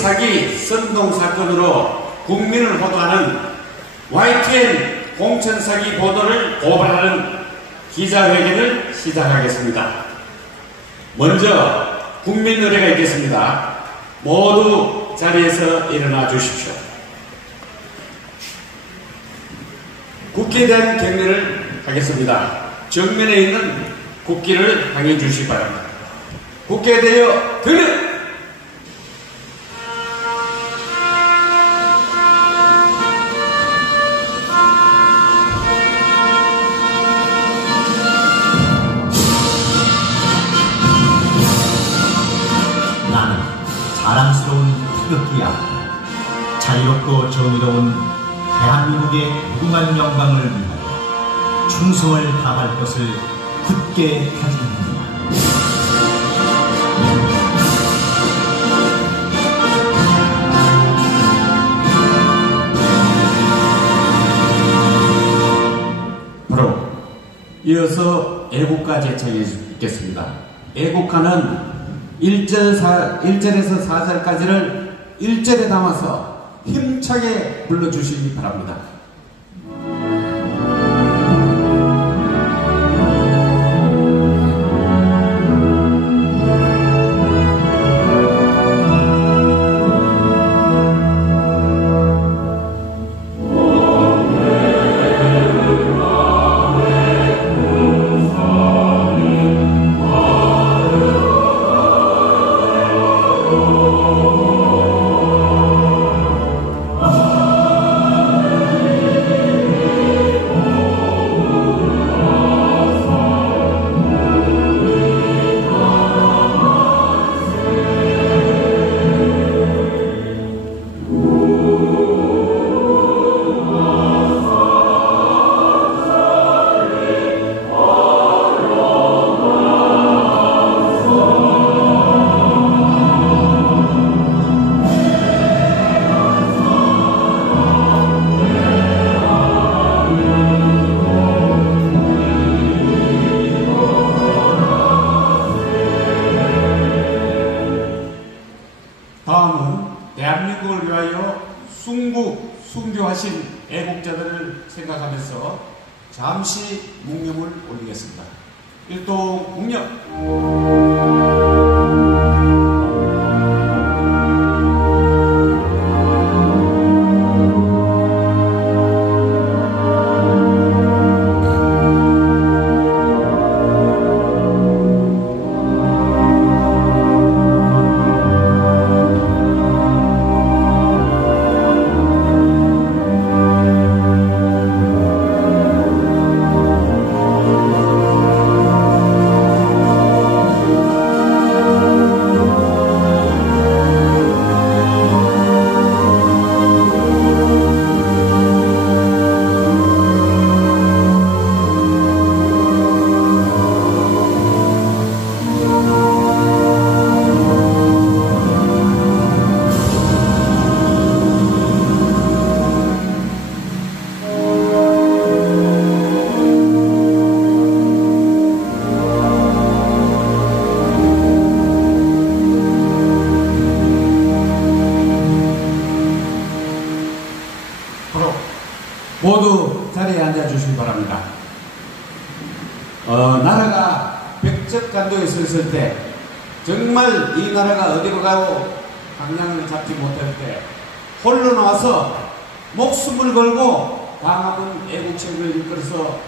사기 선동 사건으로 국민을 호도하는 YTN 공천사기 보도를 고발하는 기자회견을 시작하겠습니다. 먼저 국민 의례가 있겠습니다. 모두 자리에서 일어나 주십시오. 국기에 대한 경례를 하겠습니다. 정면에 있는 국기를 향해 주시기 바랍니다. 국기에 대하여 경례! 나는 자랑스러운 태극기야. 자유롭고 정의로운 대한민국의 무궁한 영광을 위하여 충성을 다할 것을 굳게 다짐합니다. 바로 이어서 애국가 제창해 주겠습니다. 애국가는 1절에서 4절까지를 1절에 담아서 힘차게 불러주시기 바랍니다. 다음은 대한민국을 위하여 순교하신 애국자들을 생각하면서 잠시 묵념을 올리겠습니다. 일동 묵념. 모두 자리에 앉아주시기 바랍니다. 나라가 백척간도에 섰을 때 정말 이 나라가 어디로 가고 방향을 잡지 못할 때 홀로 나와서 목숨을 걸고 광화문 애국체육을 이끌어서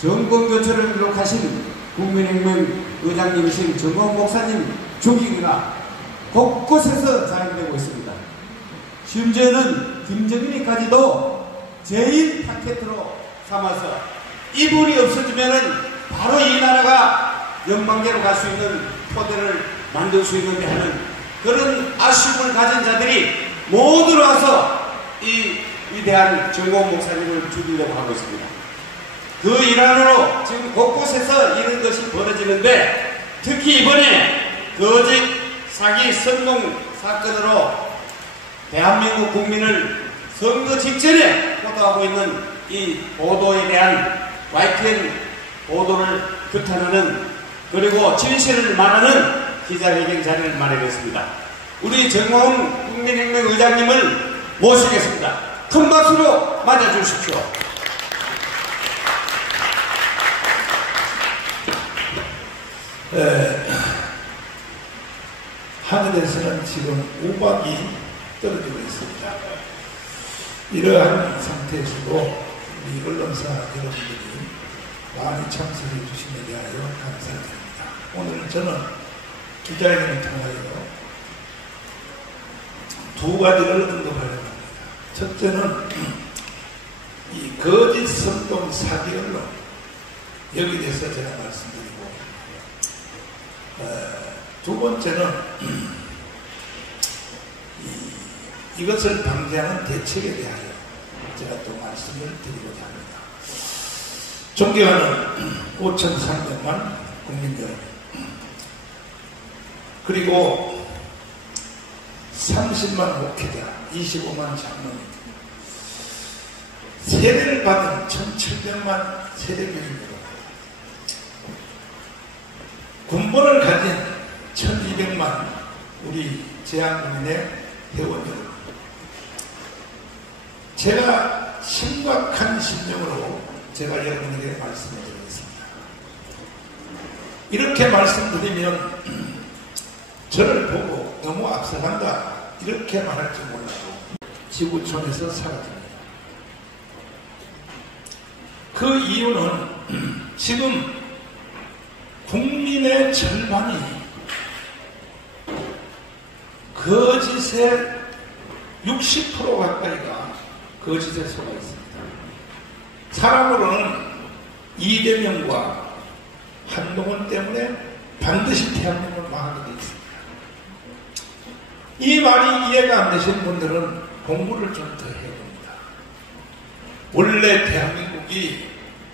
정권교체를 기록하신 국민혁명 의장님이신 정건 목사님 죽이기가 곳곳에서 자행되고 있습니다. 심지어는 김정일이까지도 제일 타켓으로 삼아서 이분이 없어지면은 바로 이 나라가 연방계로 갈 수 있는 토대를 만들 수 있는데 하는 그런 아쉬움을 가진 자들이 모두 와서 이 위대한 정건 목사님을 죽이려고 하고 있습니다. 그 일환으로 지금 곳곳에서 이런 것이 벌어지는데 특히 이번에 거짓 사기 선동 사건으로 대한민국 국민을 선거 직전에 보도하고 있는 이 보도에 대한 YTN 보도를 규탄하는 그리고 진실을 말하는 기자회견 자리를 마련했습니다. 우리 정건 국민혁명 의장님을 모시겠습니다. 큰 박수로 맞아주십시오. 하늘에서는 지금 우박이 떨어지고 있습니다. 이러한 상태에서도 우리 언론사 여러분들이 많이 참석해 주시는 데 하여 감사드립니다. 오늘 저는 기자회견을 통하여 두 가지를 언급하려고 합니다. 첫째는 이 거짓 선동 사기 언론, 여기에 대해서 제가 말씀드리고, 두 번째는 이것을 방지하는 대책에 대하여 제가 또 말씀을 드리고자 합니다. 존경하는 5,300만 국민 여러분, 그리고 30만 목회자, 25만 장로님, 세례를 받은 1,700만 세례교인 여러분, 군번을 가진 1,200만 우리 제한국민의 회원 여러분, 제가 심각한 심정으로 제가 여러분에게 말씀을 드리겠습니다. 이렇게 말씀드리면 저를 보고 너무 앞서간다 이렇게 말할지 몰라도 지구촌에서 사라집니다. 그 이유는 지금 국민의 절반이 거짓의 60% 가까이가 거짓에 속아 있습니다. 사람으로는 이재명과 한동훈 때문에 반드시 대한민국을 망하게 되어 있습니다. 이 말이 이해가 안 되시는 분들은 공부를 좀 더 해야 됩니다. 원래 대한민국이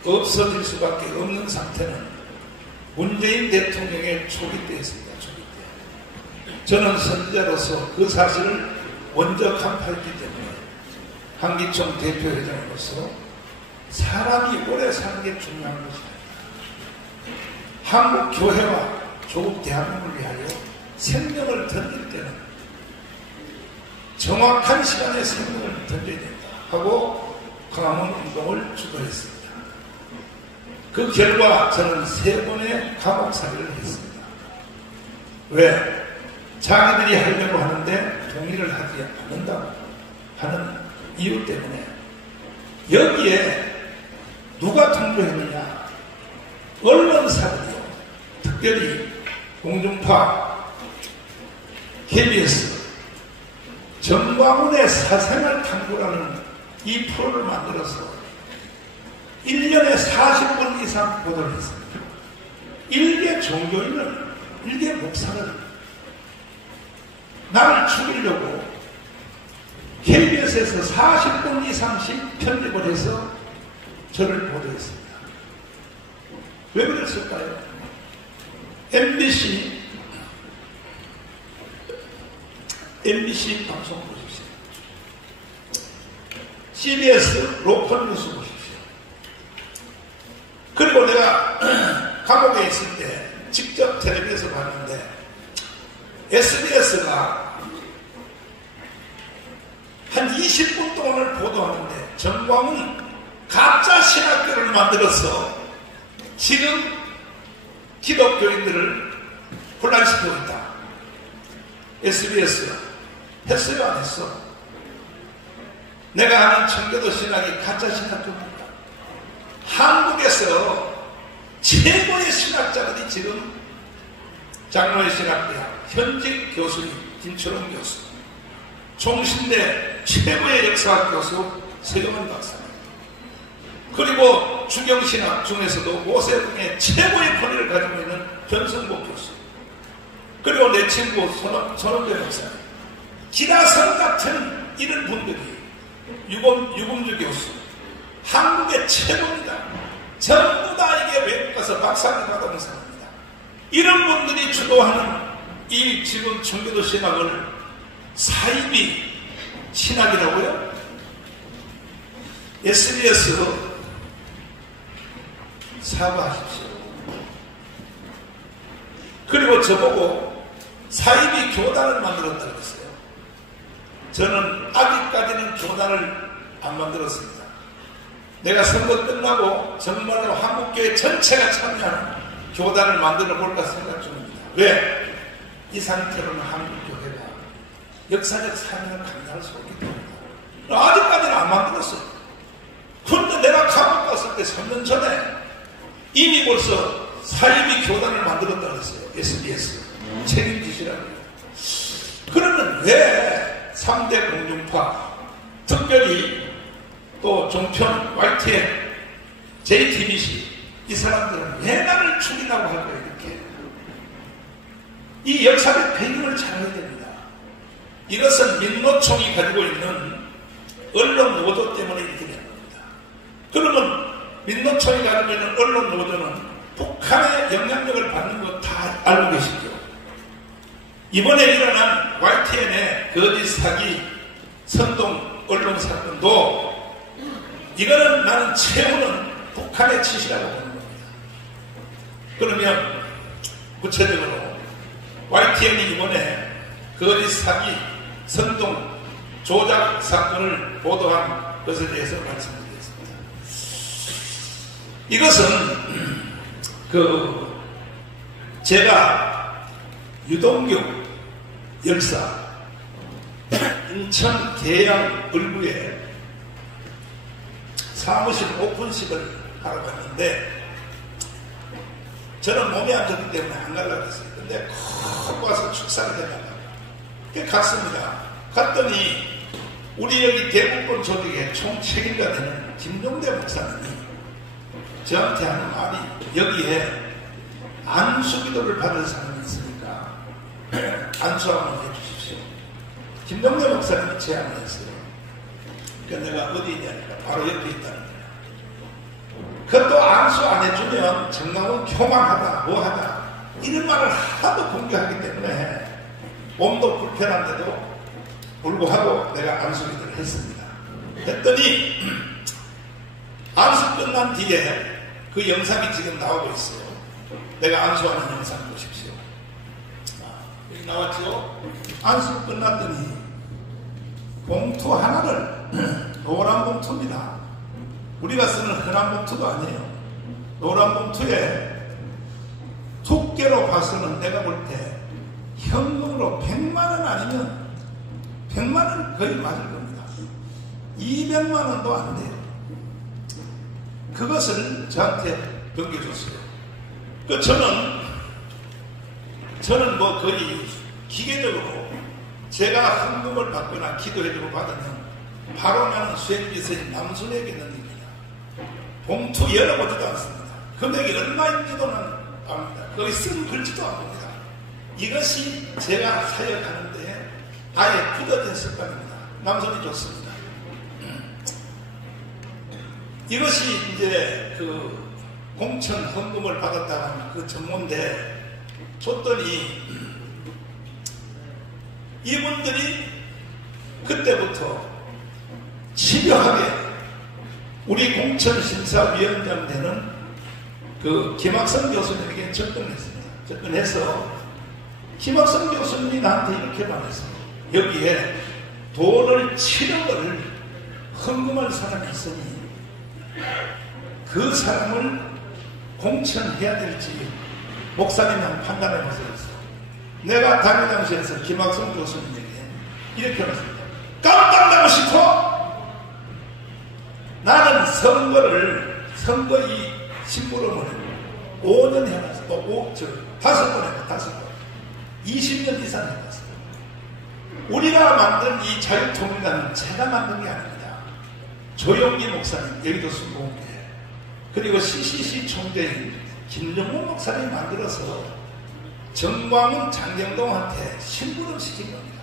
없어질 수밖에 없는 상태는 문재인 대통령의 초기 때였습니다. 초기 때. 저는 선지자로서 그 사실을 먼저 간파했기 때문에 한기총 대표회장으로서 사람이 오래 사는 게 중요한 것입니다. 한국 교회와 조국 대한민국을 위하여 생명을 던질 때는 정확한 시간에 생명을 던져야 된다 하고 광화문 운동을 주도했습니다. 그 결과 저는 3번의 감옥살이를 했습니다. 왜? 자기들이 하려고 하는데 동의를 하지 않는다고 하는 이유 때문에. 여기에 누가 통보했느냐? 언론사들이요. 특별히 공중파, KBS, 정광훈의 사생활 탐구라는 이 프로를 만들어서 1년에 40분 이상 보도를 했습니다. 일개 종교인을, 일개 목사를 나를 죽이려고 KBS에서 40분 이상씩 편집을 해서 저를 보도했습니다. 왜 그랬을까요? MBC 방송 보십시오. CBS 로컬 뉴스 보십시오. 그리고 내가 감옥에 있을 때 직접 텔레비에서 봤는데 SBS가 한 20분 동안을 보도하는데 정광훈 가짜 신학교를 만들어서 지금 기독교인들을 혼란시키고 있다. SBS 했어요? 안 했어? 내가 아는 청교도 신학이 가짜 신학교입니다. 한국에서 최고의 신학자들이 지금 장로의 신학대학 현직 교수님 김철웅 교수, 종신대 최고의 역사학 교수 서경원 박사님, 그리고 주경신학 중에서도 모세궁의 최고의 권위를 가지고 있는 변성복 교수, 그리고 내 친구 손원재 박사님, 기라성 같은 이런 분들이, 유범주 교수, 한국의 최고입니다. 전부 다 이게 외국 가서 박사학위 받아본 사람입니다. 이런 분들이 주도하는 이 지금 청교도 신학을 사이비 신학이라고요? SBS 사과하십시오. 그리고 저보고 사이비 교단을 만들었다고 했어요. 저는 아직까지는 교단을 안 만들었습니다. 내가 선거 끝나고 정말로 한국교회 전체가 참여하는 교단을 만들어 볼까 생각 중입니다. 왜? 이 상태로는 한국교회가 역사적 사명을 감당할 수 없기 때문입니다. 아직까지는 안 만들었어요. 그런데 내가 감옥 갔을 때 3년 전에 이미 벌써 사이비 교단을 만들었다고 했어요. SBS 책임지시라고요. 그러면 왜 3대 공중파, 특별히 또 종편, YTN, JTBC 이 사람들은 왜 나를 죽이라고 할 거예요? 이렇게 이 역사적 배경을 잘 해야 됩니다. 이것은 민노총이 가지고 있는 언론 노조 때문에 이렇게 된 겁니다. 그러면 민노총이 가지고 있는 언론 노조는 북한의 영향력을 받는 거 다 알고 계시죠? 이번에 일어난 YTN의 거짓 사기 선동 언론 사건도 이거는 나는 채우는 북한의 짓이라고 보는 겁니다. 그러면 구체적으로 YTN이 이번에 거짓 사기 선동 조작 사건을 보도한 것에 대해서 말씀드리겠습니다. 이것은 제가 유동규 열사 인천 계양 을구에 사무실 오픈식을 하러 갔는데 저는 몸이 안 좋기 때문에 안 가려고 했어요. 근데 꼭 와서 축사를 해달라고. 갔습니다. 갔더니 우리 여기 대북권 조직의 총책임자 되는 김종대 목사님이 저한테 하는 말이 여기에 안수기도를 받을 사람이 있으니까 안수 한번 해주십시오. 김종대 목사님이 제안을 했어요. 그러니까 내가 어디 있냐니까 바로 옆에 있다는 거야. 그것도 안수 안 해주면 정남은 교만하다 뭐하다 이런 말을 하도 공격하기 때문에 몸도 불편한데도 불구하고 내가 안수기도를 했습니다. 했더니 안수 끝난 뒤에 그 영상이 지금 나오고 있어요. 내가 안수하는 영상 보십시오. 여기 나왔죠? 안수 끝났더니 봉투 하나를 노란 봉투입니다. 우리가 쓰는 흔한 봉투도 아니에요. 노란 봉투에 두께로 봐서는 내가 볼 때 현금으로 100만 원 아니면 100만 원 거의 맞을 겁니다. 200만 원도 안 돼요. 그것을 저한테 넘겨줬어요. 저는 뭐 거의 기계적으로 제가 헌금을 받거나 기도해주고 받으면 바로 나는 수행비서인 남순에게 넘깁니다. 봉투 열어보지도 않습니다. 금액이 얼마인지도는 압니다. 거기 쓴 글지도 안 봅니다. 이것이 제가 사역하는데 아예 굳어진 습관입니다. 남순이 좋습니다. 이것이 이제 그 공천 헌금을 받았다고 하는 그 전문대 줬더니 이분들이 그때부터 집요하게 우리 공천심사위원장 되는 그 김학성 교수님에게 접근했습니다. 접근해서 김학성 교수님이 나한테 이렇게 말했어요. 여기에 돈을 7억을 헌금할 사람이 있으니 그 사람을 공천해야 될지 목사님이 판단해보세요. 내가 당회장실에서 김학성 교수님에게 이렇게 말했습니다. 깜짝 나고 싶어? 나는 선거 이 심부름을 5년 해놨어. 5번 해봤어. 20년 이상 해봤어. 우리가 만든 이 자유통일당은 제가 만든 게 아닙니다. 조영기 목사님, 여기도 순공회, 그리고 CCC 총재인 김정문 목사님이 만들어서 정광훈, 장경동한테 심부름 시킨 겁니다.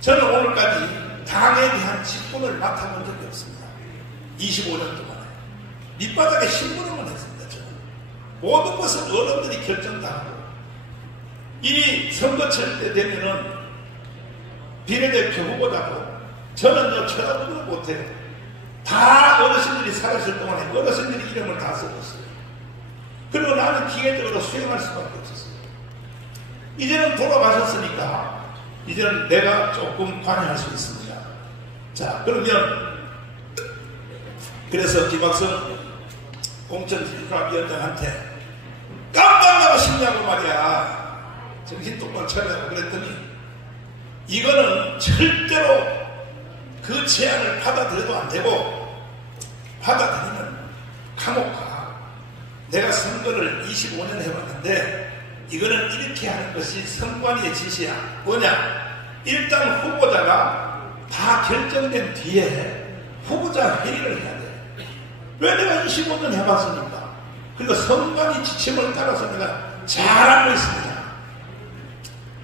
저는 오늘까지 당에 대한 직분을 맡아본 적이 없습니다. 25년 동안에. 밑바닥에 심부름을 했습니다. 저는. 모든 것을 어른들이 결정 다 하고 이 선거철 때 되면은 비례대표 후보자도 저는 쳐다보지도 못해요. 다 어르신들이 살았을 동안에 어르신들이 이름을 다 써줬어요. 그리고 나는 기계적으로 수행할 수밖에 없었어요. 이제는 돌아가셨으니까 이제는 내가 조금 관여할 수 있습니다. 자, 그러면 그래서 김학성 공천진수합위원장한테 깜빡 나고 싶냐고 말이야. 정신 똑바로 차리라고 그랬더니 이거는 절대로 그 제안을 받아들여도 안 되고 받아들이면 감옥 가. 내가 선거를 25년 해봤는데 이거는 이렇게 하는 것이 선관위의 지시야. 뭐냐? 일단 후보자가 다 결정된 뒤에 후보자 회의를 해야 돼. 왜 내가 25년 해봤으니까. 그리고 선관위 지침을 따라서 내가 잘 알고 있습니다.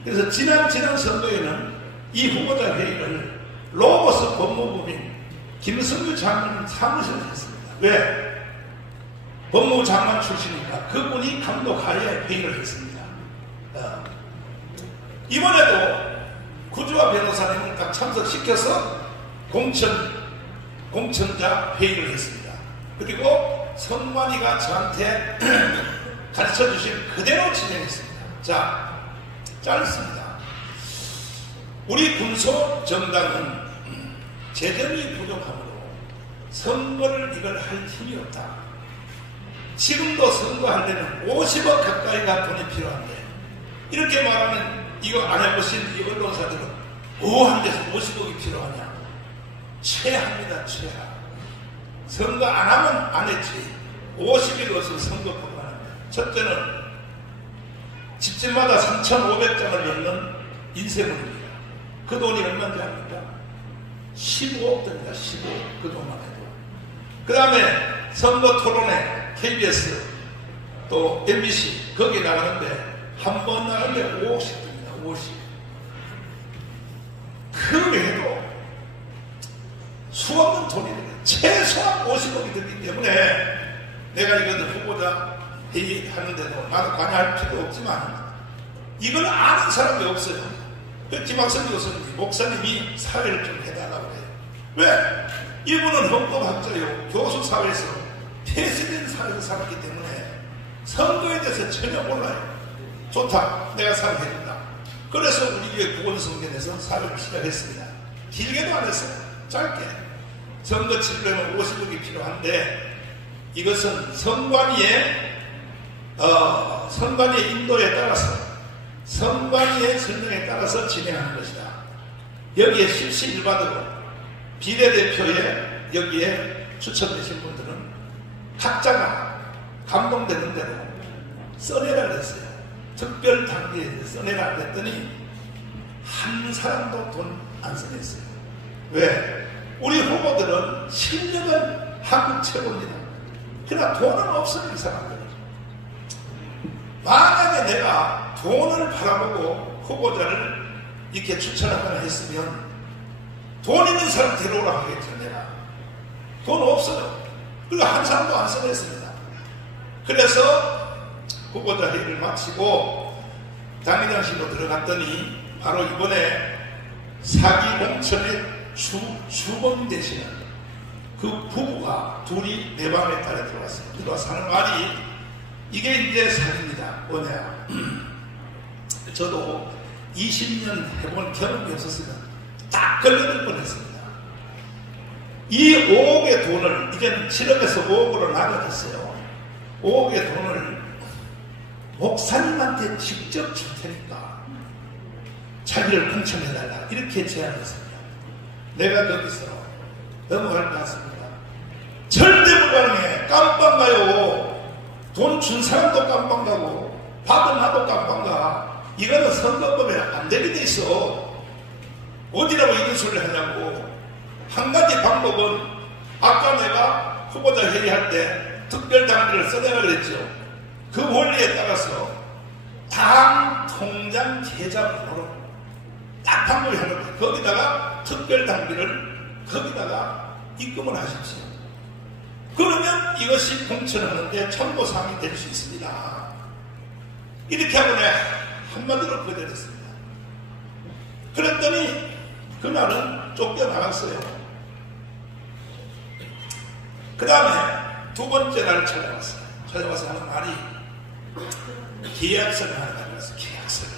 그래서 지난 선거에는 이 후보자 회의를 로버스 법무부인 김성규 장관 사무실에서 했습니다. 왜? 법무부 장관 출신이니까 그분이 감독하에 회의를 했습니다. 이번에도 구주화 변호사님을 딱 참석시켜서 공천자 회의를 했습니다. 그리고 선관위가 저한테 가르쳐주신 그대로 진행했습니다. 자, 짧습니다. 우리 군소 정당은 재정이 부족하므로 선거를 이걸 할 힘이 없다. 지금도 선거할 때는 50억 가까이가 돈이 필요한데 이렇게 말하면 이거 안 해보신 이 언론사들은 한 데서 50억이 필요하냐. 최하입니다. 최하. 선거 안 하면 안 했지. 50일 어서 선거 불가능합니다. 첫째는 집집마다 3,500장을 넣는 인쇄물입니다. 그 돈이 얼마인지 압니까? 15억 됩니다. 15억. 그 돈만 해도. 그 다음에 선거 토론회 KBS 또 MBC 거기 나가는데 한 번 나가는데 5억씩 듭니다. 5억씩. 그 외에도 수없는 돈이 듭니다. 최소한 50억이 들기 때문에 내가 이것을 후보자 회의하는데도 나도 관여할 필요 없지만 이걸 아는 사람이 없어요. 김학성 교수님, 목사님이 사회를 좀 해달라고 해요. 왜? 이분은 헌법학자요. 교수 사회에서 폐쇄된 사회에서 살았기 때문에 선거에 대해서 전혀 몰라요. 좋다. 내가 사회 해준다. 그래서 우리 교회 구원성견에서 사회를 시작했습니다. 길게도 안 했어요. 짧게. 선거 치르려면 50억이 필요한데 이것은 선관위의 인도에 따라서 선관위의 설명에 따라서 진행하는 것이다. 여기에 십시일반으로 비례대표에 여기에 추천되신 분들은 각자가 감동되는 대로 써내라 그랬어요. 특별당비에 써내라 그랬더니 한 사람도 돈 안 써냈어요. 왜? 우리 후보들은 실력은 한국 최고입니다. 그러나 돈은 없어요. 이 사람들은. 만약에 내가 돈을 바라보고 후보자를 이렇게 추천하거나 했으면 돈 있는 사람 데려오라고 하겠죠. 내가 돈 없어요. 그리고 한 사람도 안 써냈습니다. 그래서 후보자 회의를 마치고 당회장실로 들어갔더니 바로 이번에 사기 공천의 주범 되시는 그 부부가 둘이 내 방에 따라 들어왔어요. 들어와서 하는 말이 이게 이제 사기입니다. 뭐냐. 저도 20년 해본 경험이 없었으면 딱 걸려들 뻔했습니다. 이 5억의 돈을 이제는 7억에서 5억으로 나눠졌어요. 5억의 돈을 목사님한테 직접 줄 테니까 자기를 공천해달라 이렇게 제안했습니다. 내가 거기서 넘어갈 것 같습니다. 절대 불가능해. 깜빵 가요. 돈 준 사람도 깜빵 가고 받은 나도 깜빵 가. 이거는 선거법에 안 되게 돼 있어. 어디라고 이런 소리를 하냐고. 한 가지 방법은 아까 내가 후보자 회의할 때 특별당비를 써내라 그랬죠. 그 원리에 따라서 당 통장 계좌번호로 딱 방법이 하는 거예요. 거기다가 특별당비를 거기다가 입금을 하십시오. 그러면 이것이 공천하는데 참고사항이 될 수 있습니다. 이렇게 하고 내가 한마디로 거절했습니다. 그랬더니 그날은 쫓겨나갔어요. 그 다음에 두 번째 날 찾아왔어요. 찾아와서 하는 말이 계약서를 하나 가져왔어요. 계약서를.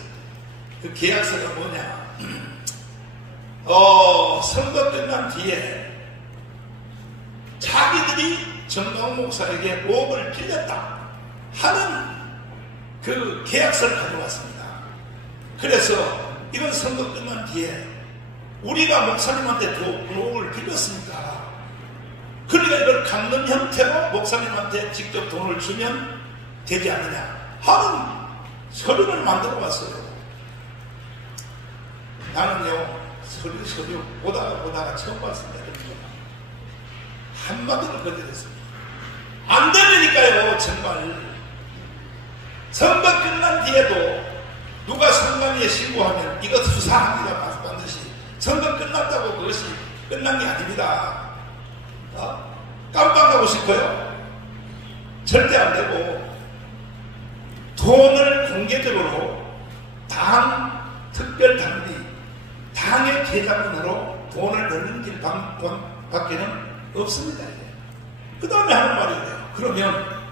그 계약서가 뭐냐. 선거 끝난 뒤에 자기들이 정광훈 목사에게 5억을 빌렸다 하는 그 계약서를 가져왔습니다. 그래서 이건 선거 끝난 뒤에 우리가 목사님한테 5억을 빌렸으니까 그러니까 이걸 갚는 형태로 목사님한테 직접 돈을 주면 되지 않느냐 하는 서류를 만들어 봤어요. 나는요 서류 보다가 처음 봤습니다. 한마디를 거절했습니다. 안 되니까요. 정말 선거 끝난 뒤에도 누가 선관위에 신고하면 이것 수사합니다. 반드시 선거 끝났다고 그것이 끝난 게 아닙니다. 깜빡하고 싶어요? 절대 안 되고 돈을 공개적으로 당 특별단위 당의 계좌번호로 돈을 넣는 길 밖에는 없습니다. 그 다음에 하는 말이에요. 그러면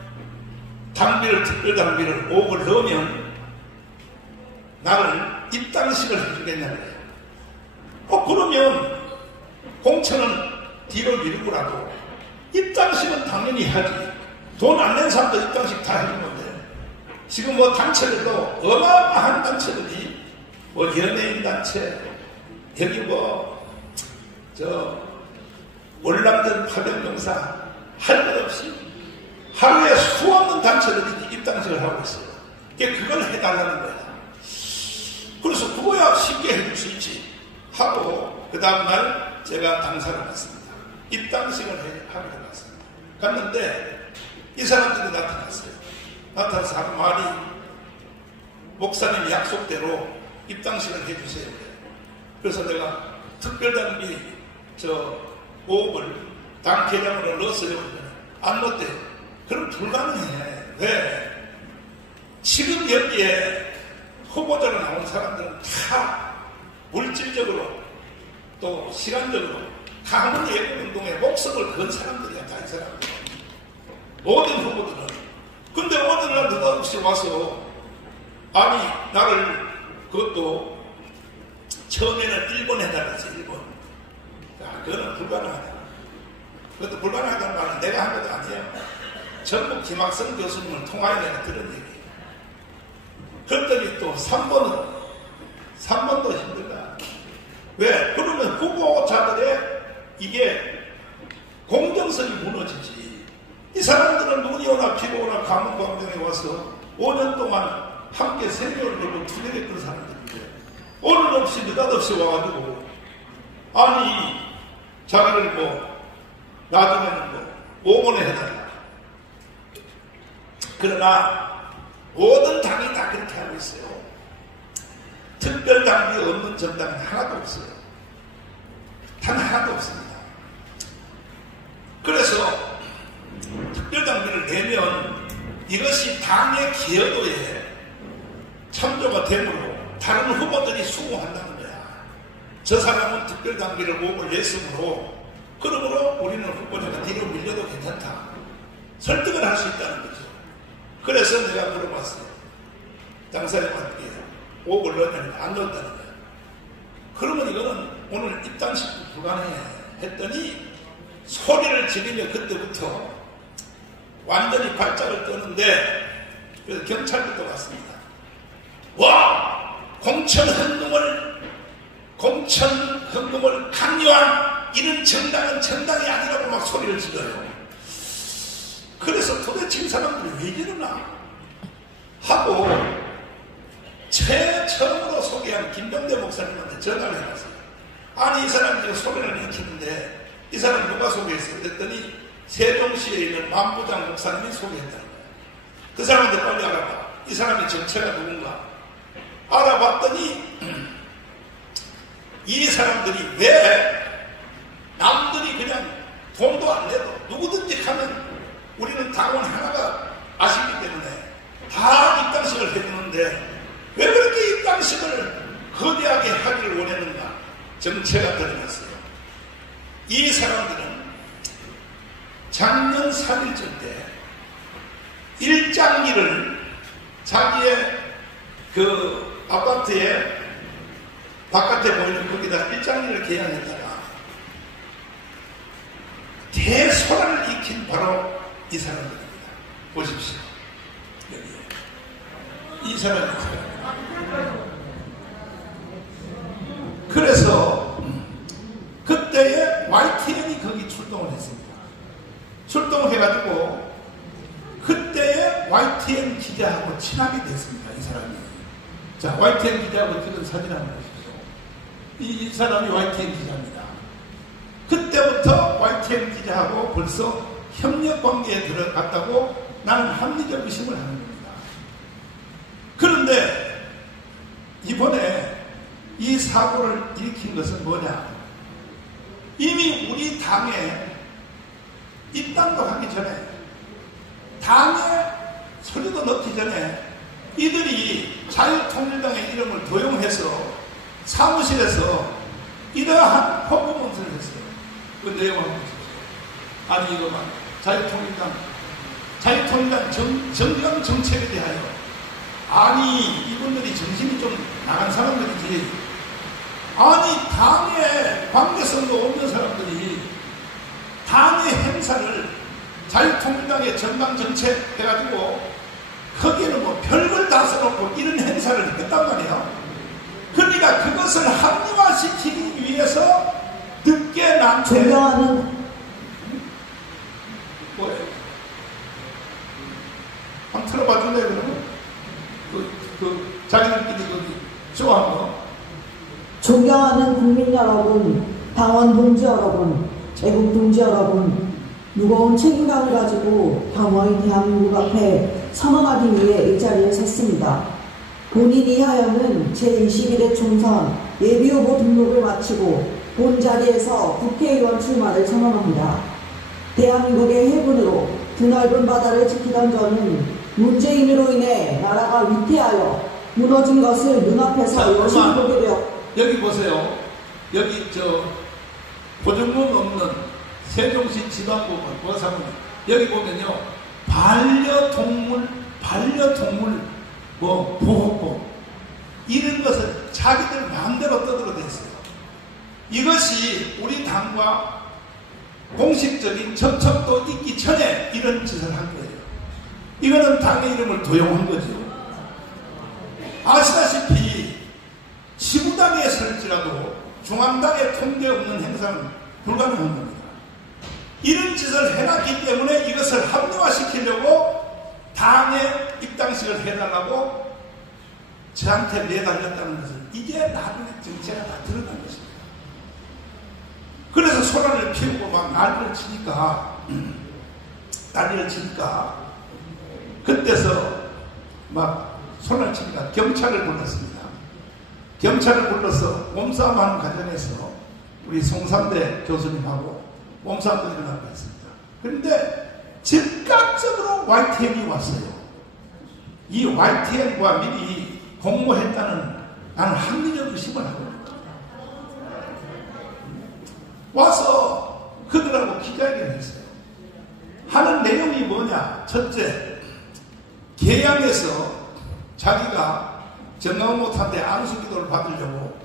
특별당비를 5억을 넣으면 나를 입당식을 해주겠냐고요. 그러면 공천은 뒤로 미루고라도 입당식은 당연히 해야지. 돈 안 낸 사람도 입당식 다 해준 건데 지금 단체들도 어마어마한 단체들이 연예인 단체 여기 월남전 파병용사 할 것 없이 하루에 수없는 단체들이 입당식을 하고 있어요. 그걸 해달라는 거야. 그래서 그거야 쉽게 해줄 수 있지 하고 그 다음날 제가 당사를 갔습니다. 입당식을 하러 갔습니다. 갔는데 이 사람들이 나타났어요. 나타나서 한 말이 목사님 약속대로 입당식을 해주세요. 그래서 내가 특별단비 5억을 당 계좌번호 넣었어요. 안 넣었대. 그럼 불가능해. 왜? 지금 여기에 후보자로 나온 사람들은 다 물질적으로 또 시간적으로 가문 예국운동에 목숨을 건 사람들이야. 다 이 사람들. 모든 후보들은. 근데 어느 날 느닷없이 와서 아니 나를 그것도 처음에는 일본 해달라서 일본. 그거는 불가능하다. 그것도 불가능하다는 말은 내가 한 것도 아니에요. 전국 김학성 교수님을 통하여 내가 들은 얘기예요. 그랬더니 또 3번도 힘들다. 왜? 그러면 후보자들의 이게 공정성이 무너지지. 이 사람들은 눈이 오나 비가 오나 가뭄 광장에 와서 5년 동안 함께 생명을 걸고 투쟁했던 사람들인데 오늘 없이 느닷없이 와가지고 아니 자기를 나중에는 5원에 해달라. 그러나 모든 당이 다 그렇게 하고 있어요. 특별당비 없는 정당은 하나도 없어요. 단 하나도 없습니다. 그래서 특별당비를 내면 이것이 당의 기여도에 참조가 되므로 다른 후보들이 수긍한다는 거야. 저 사람은 특별당비를 5억을 냈으므로 그러므로 우리는 후보자가 뒤로 밀려도 괜찮다. 설득을 할 수 있다는 거죠. 그래서 내가 물어봤어요. 당사자한테 5억을 넣었냐면 안 넣었다는 거야. 그러면 이거는 오늘 입당식도 불가능해 했더니 소리를 지르며 그때부터 완전히 발작을 떠는데 그래서 경찰부터 왔습니다. 와! 공천 헌금을 강요한 이런 정당은 정당이 아니라고 막 소리를 질러요. 그래서 도대체 이 사람들이 왜 이러나 하고 처음으로 소개한 김병대 목사님한테 전화를 해봤어요. 아니 이 사람들이 소개를 일으키는데 이 사람 누가 소개했어요? 그랬더니 세종시에 있는 만부장 목사님이 소개했다는 거예요. 그 사람한테 빨리 알아봐. 이 사람의 정체가 누군가 알아봤더니 이 사람들이 왜 남들이 그냥 돈도 안 내도 누구든지 가면 우리는 당원 하나가 아시기 때문에 다 입당식을 해주는데 왜 그렇게 입당식을 거대하게 하기를 원했는가 정체가 드러났어요. 이 사람들은 작년 3일절 때 일장기를 자기의 그 아파트에 바깥에 보이는 거기다 일장일을 개양했다가 대소란을 익힌 바로 이 사람들입니다. 보십시오. 여기 이 사람입니다. 그래서 그때에 YTN이 거기 출동을 했습니다. 출동을 해가지고 그때에 YTN 기자하고 친하게 됐습니다. 이 사람이. 자, YTN 기자하고 찍은 사진 한번 보십시오. 이 사람이 YTN 기자입니다. 그때부터 YTN 기자하고 벌써 협력 관계에 들어갔다고 나는 합리적 의심을 하는 겁니다. 그런데 이번에 이 사고를 일으킨 것은 뭐냐? 이미 우리 당에 입당도 하기 전에, 당에 소리도 넣기 전에 이들이 자유통일당의 이름을 도용해서 사무실에서 이러한 퍼포먼스를 했어요. 그 내용을 한번 보십시오. 아니 이거만 자유통일당 정경 정책에 대하여, 아니 이분들이 정신이 좀 나간 사람들이지, 아니 당에 관계성도 없는 사람들이 당의 행사를 자유통일당의 전방정책 해가지고 거기에는 뭐 별걸 다 써놓고 이런 행사를 했단 말이에요. 그러니까 그것을 합리화시키기 위해서 늦게 난처해. 존경하는 뭐예요? 한번 틀어봐 줄래요 그러면? 자기들끼리 거기 쇼한 거. 존경하는 국민 여러분, 당원 동지 여러분, 애국 동지 여러분, 무거운 책임감을 가지고 겸허히 대한민국 앞에 선언하기 위해 이 자리에 섰습니다. 본인이 하여는 제21회 총선 예비후보 등록을 마치고 본 자리에서 국회의원 출마를 선언합니다. 대한민국의 해군으로 드넓은 바다를 지키던 저는 문재인으로 인해 나라가 위태하여 무너진 것을 눈앞에서 여실히 보게 되었. 여기 보세요. 여기 보증금 없는 세종시 지방법원 보상은 여기 보면요, 반려동물 뭐 보호법 이런 것을 자기들 마음대로 떠들어댔어요. 이것이 우리 당과 공식적인 접촉도 있기 전에 이런 짓을 한 거예요. 이거는 당의 이름을 도용한 거죠. 아시다시피 지구당에 설지라도 중앙당의 통제 없는 행사는 불가능한 겁니다. 이런 짓을 해놨기 때문에 이것을 합리화시키려고 당에 입당식을 해달라고 저한테 내달렸다는 것은 이게 나중에 정체가 다 드러난 것입니다. 그래서 소란을 피우고 막 난리를 치니까 그때서 막 소란을 치니까 경찰을 불렀습니다. 경찰을 불러서 몸싸움하는 과정에서 우리 송삼대 교수님하고 몸싸움도 일어나고 했습니다. 그런데 즉각적으로 YTN이 왔어요. 이 YTN과 미리 공모했다는 나는 합리적 의심을 하고 와서 그들하고 기자회견을 했어요. 하는 내용이 뭐냐? 첫째, 계양에서 자기가 정강 못한데 안수기도를 받으려고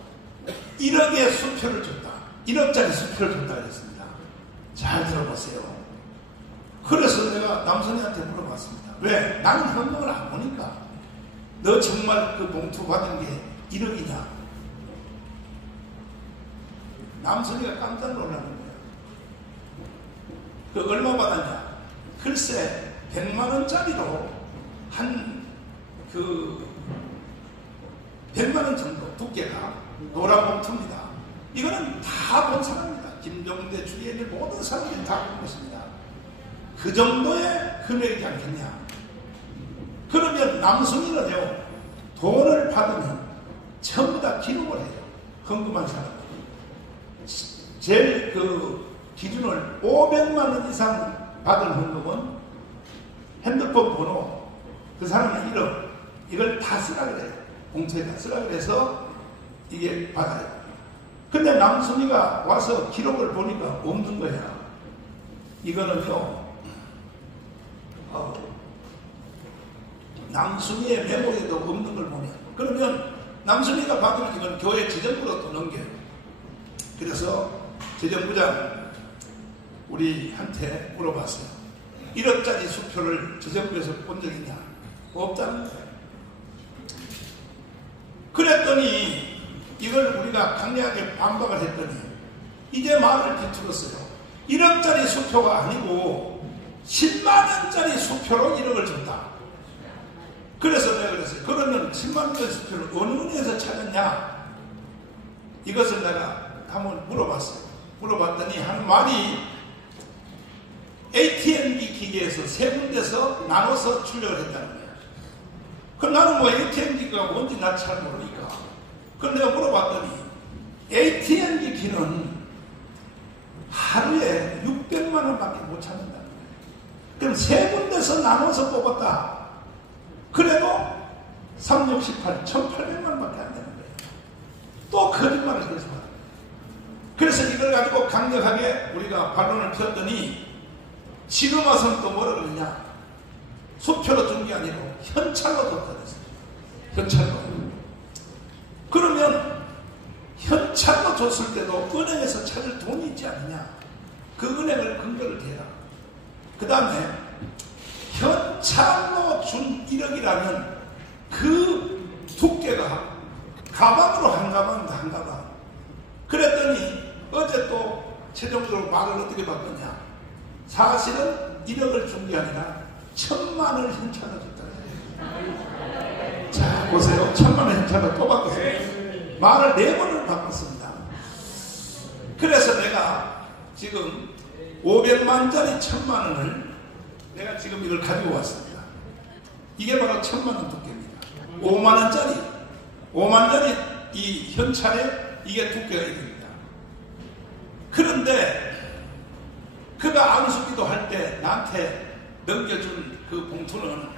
1억의 수표를 줬다. 1억짜리 수표를 줬다 그랬습니다. 잘 들어보세요. 그래서 내가 남선이한테 물어봤습니다. 왜? 나는 헌금을 안 보니까 너 정말 그 봉투 받은 게 1억이냐? 남선이가 깜짝 놀라는 거예요. 그 얼마 받았냐? 글쎄 100만원짜리로 한 100만원 정도 두께가 노란 봉투입니다. 이거는 다 본 사람입니다. 김종대 주위에 있는 모든 사람들이 다 본 것입니다. 그 정도의 금액이지 않겠냐? 그러면 남순이는요, 돈을 받으면 전부 다 기록을 해요. 헌금한 사람. 제일 기준을 500만원 이상 받은 헌금은 핸드폰 번호, 그 사람의 이름, 이걸 다 쓰라 그래요. 봉투에 다 쓰라 그래서 이게 받아요. 근데 남순이가 와서 기록을 보니까 없는 거야. 이거는요, 남순이의 메모에도 없는 걸 보면, 그러면 남순이가 받으면 이건 교회 지정부로 또 넘겨요. 그래서 지정부장 우리한테 물어봤어요. 1억짜리 수표를 지정부에서 본 적 있냐? 없다는 거예요. 그랬더니 이걸 우리가 강력하게 반박을 했더니 이제 말을 비틀었어요. 1억짜리 수표가 아니고 10만원짜리 수표로 1억을 줬다. 그래서 내가 그랬어요. 그러면 10만원짜리 수표를 어느 은행에서 찾았냐? 이것을 내가 한번 물어봤어요. 물어봤더니 한 말이 ATM기 기계에서 세 군데서 나눠서 출력을 했다는 거예요. 그럼 나는 뭐 ATM기가 뭔지 나 잘 모르니까. 그럼 내가 물어봤더니 ATM기 기는 하루에 600만원밖에 못 찾는다는 거예요. 그럼 세 군데서 나눠서 뽑았다. 그래도 3, 6, 18, 1800만원밖에 안 되는 거예요. 또 거짓말을 계속 하는 거예요. 그래서 이걸 가지고 강력하게 우리가 반론을 폈더니 지금 와서는 또 뭐라 그러냐? 수표로 준 게 아니고 현찰로 줬다 그랬어요. 현찰로. 그러면 현찰로 줬을 때도 은행에서 찾을 돈이 있지 않느냐? 그 은행을 근거를 대라. 그 다음에 현찰로 준 1억이라면 그 두께가 가방으로 한 가방. 그랬더니 어제 또 최종적으로 말을 어떻게 바꿨냐? 사실은 1억을 준 게 아니라 1000만을 현찰로 줬다. 자, 보세요. 1000만을 현찰로 또 바꿨어요. 말을 4번을 바꿨습니다. 그래서 내가 지금 500만짜리 1000만원을 내가 지금 이걸 가지고 왔습니다. 이게 바로 1000만원 두께입니다. 5만짜리 이 현찰에 이게 두께가 됩니다. 그런데 그가 안수기도 할 때 나한테 넘겨준 그 봉투는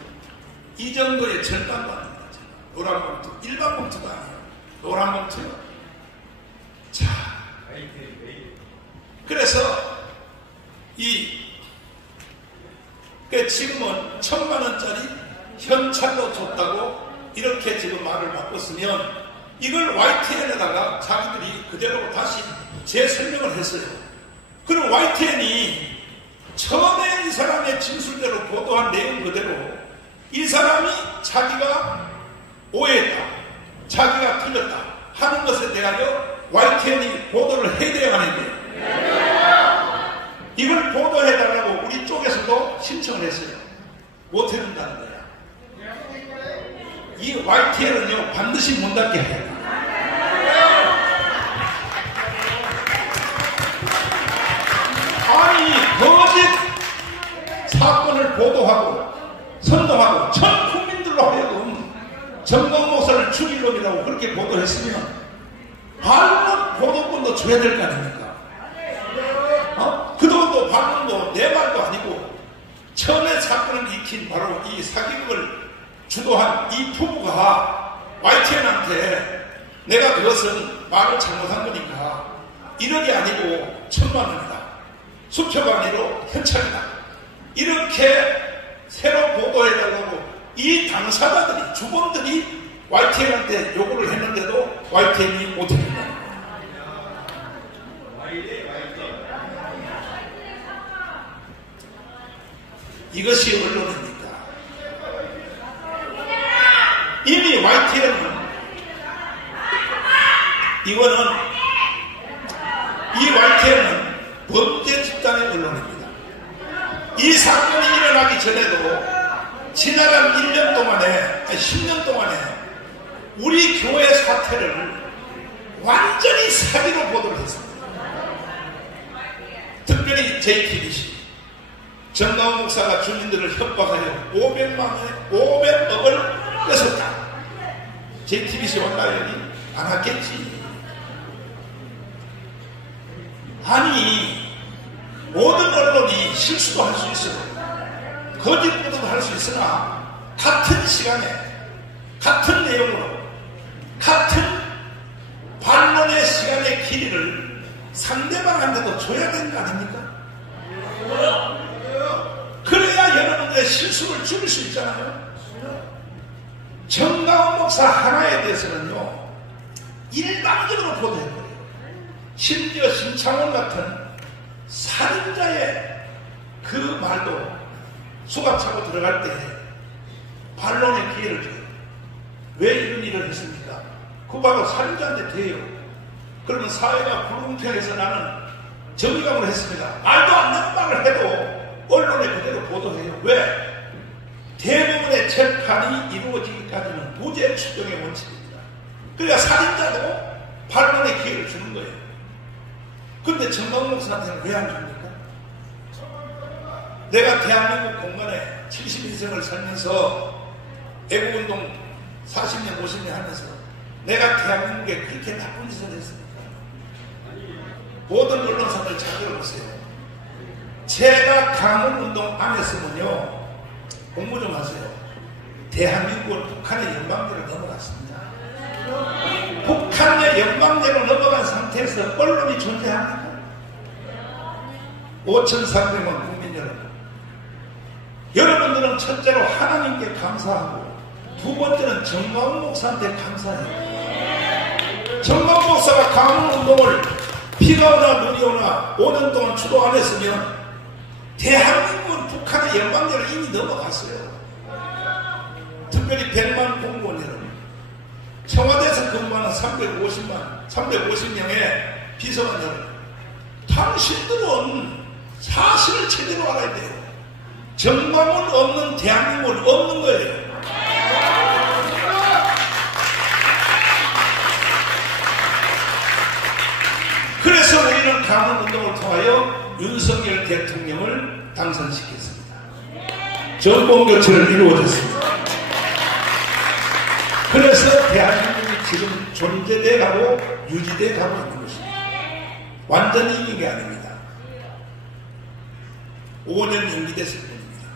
이 정도의 절반도 아닙니다. 노란 봉투, 일반 봉투가 아니에요. 노란 봉투요. 자, 그래서 지금은 1000만원짜리 현찰로 줬다고 이렇게 지금 말을 바꿨으면 이걸 YTN에다가 자기들이 그대로 다시 재설명을 했어요. 그럼 YTN이 처음에 이 사람의 진술대로 보도한 내용 그대로 이 사람이 자기가 오해했다, 자기가 틀렸다 하는 것에 대하여 YTN이 보도를 해야 돼요, 안 해야 돼요? 이걸 보도해달라고 우리 쪽에서도 신청을 했어요. 못 해준다는 거야. 이 YTN은요 반드시 문 닫게 해야 돼요. 아니 거짓 사건을 보도하고 선동하고 전 국민들로 하여금 정광 목사를 죽일 놈이라고 그렇게 보도했으면 반론 보도권도 줘야 될 거 아닙니까? 그동안도 반론도 내 말도 아니고 처음에 사건을 익힌 바로 이 사기극을 주도한 이 부부가 YTN한테 내가 그것은 말을 잘못한 거니까 1억이 아니고 1000만원이다. 수표가 아니고 현찰이다. 이렇게 새로 보도해달라고 이 당사자들이, 주범들이 YTN한테 요구를 했는데도 YTN이 못해준다. 이것이 언론입니까? 이미 YTN은 이 YTN은 범죄 집단의 언론입니다. 이 사건이 일어나기 전에도 지나간 1년 동안에, 10년 동안에 우리 교회 사태를 완전히 사기로 보도를 했습니다. 특별히 JTBC 정광훈 목사가 주민들을 협박하여 500억을 뺏었다. JTBC 온라인이 안 왔겠지. 아니 모든 언론이 실수도 할 수 있어요. 거짓 보도도 할 수 있으나 같은 시간에 같은 내용으로 같은 반론의 시간의 길이를 상대방한테도 줘야 되는 거 아닙니까? 그래야 여러분들의 실수를 줄일 수 있잖아요. 정강훈 목사 하나에 대해서는요, 일방적으로 보도해버려요. 심지어 신창원 같은 살인자의 그 말도 수갑 차고 들어갈 때 반론의 기회를 줘요. 왜 이런 일을 했습니까? 그 바로 살인자한테 돼요. 그러면 사회가 불공평해서 나는 정의감을 했습니다. 말도 안 되는 말을 해도 언론에 그대로 보도해요. 왜? 대부분의 재판이 이루어지기까지는 무죄 추정의 원칙입니다. 그러니까 살인자도 반론의 기회를 주는 거예요. 그런데 정강훈 목사한테는 왜 안 줍니까? 내가 대한민국 공간에 70인생을 살면서 애국운동 40년, 50년 하면서 내가 대한민국에 그렇게 나쁜 짓을 했습니까? 모든 언론사들 잘 들어보세요. 제가 강원운동 안 했으면요, 공부 좀 하세요. 대한민국은 북한의 연방제로 넘어갔습니다. 북한의 연방제로 넘어간 상태에서 언론이 존재합니까? 5,300만 국민 여러분, 여러분들은 첫째로 하나님께 감사하고 두 번째는 정강훈 목사한테 감사해요. 정강훈 목사가 강원운동을 비가 오나 눈이 오나 5년 동안 주도 안 했으면 대한민국은 북한의 연방제로 이미 넘어갔어요. 특별히 100만 공무원 여러분, 청와대에서 근무하는 350명의 비서관 여러분, 당신들은 사실을 제대로 알아야 돼요. 정강훈 없는 대한민국은 없는 거예요. 그래서 우리는 강원운동을 통하여 윤석열 대통령을 당선시켰습니다. 정권교체를 이루어졌습니다. 그래서 대한민국이 지금 존재돼 가고 유지돼 가고 있는 것입니다. 완전히 이긴 게 아닙니다. 5년 연기됐을 뿐입니다.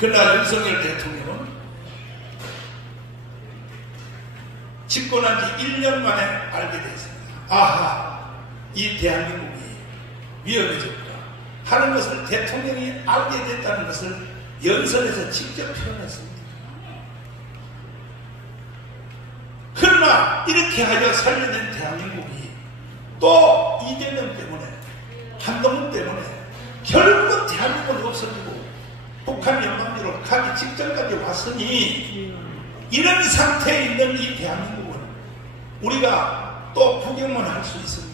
그러나 윤석열 대통령은 집권한 지 1년 만에 알게 됐습니다. 아하, 이 대한민국이 위험해졌구나 하는 것을 대통령이 알게 됐다는 것을 연설에서 직접 표현했습니다. 그러나 이렇게 하여 살려낸 대한민국이 또 이재명 때문에, 한동훈 때문에 결국 대한민국은 없어지고 북한 연방제로 가기 직전까지 왔으니, 이런 상태에 있는 이 대한민국은 우리가 또 구경만 할 수 있습니다.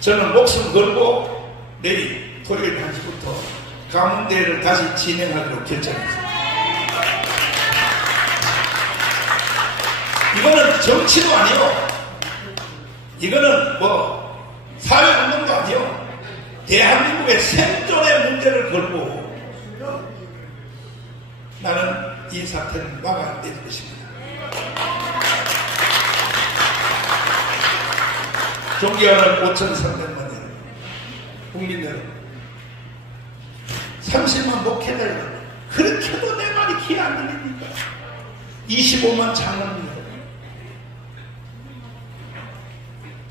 저는 목숨 걸고 내일 토요일 1시부터 강원대회를 다시 진행하기로 결정했습니다. 이거는 정치도 아니요, 이거는 뭐 사회운동도 아니요, 대한민국의 생존의 문제를 걸고 나는 이 사태를 막아낼 것입니다. 존경하는 5,300만 여러분, 국민 여러분, 30만 목회자 여러분, 그렇게도 내 말이 귀에 안 들립니까? 25만 장로님 여러분,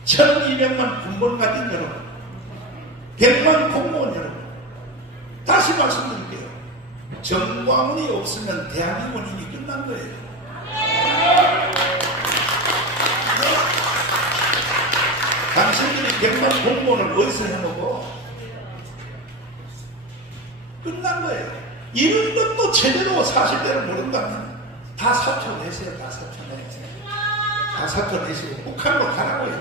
1,200만 군번 가진 여러분, 100만 공무원 여러분, 다시 말씀드릴게요. 정광훈이 없으면 대한민국은 이미 끝난 거예요. 당신들이 100만 공무원을 어디서 해놓고 끝난 거예요. 이런 것도 제대로 사실대로 모른다면 다 사표내세요. 다 사표내세요. 다 사표내시고 북한으로 가라고 해요.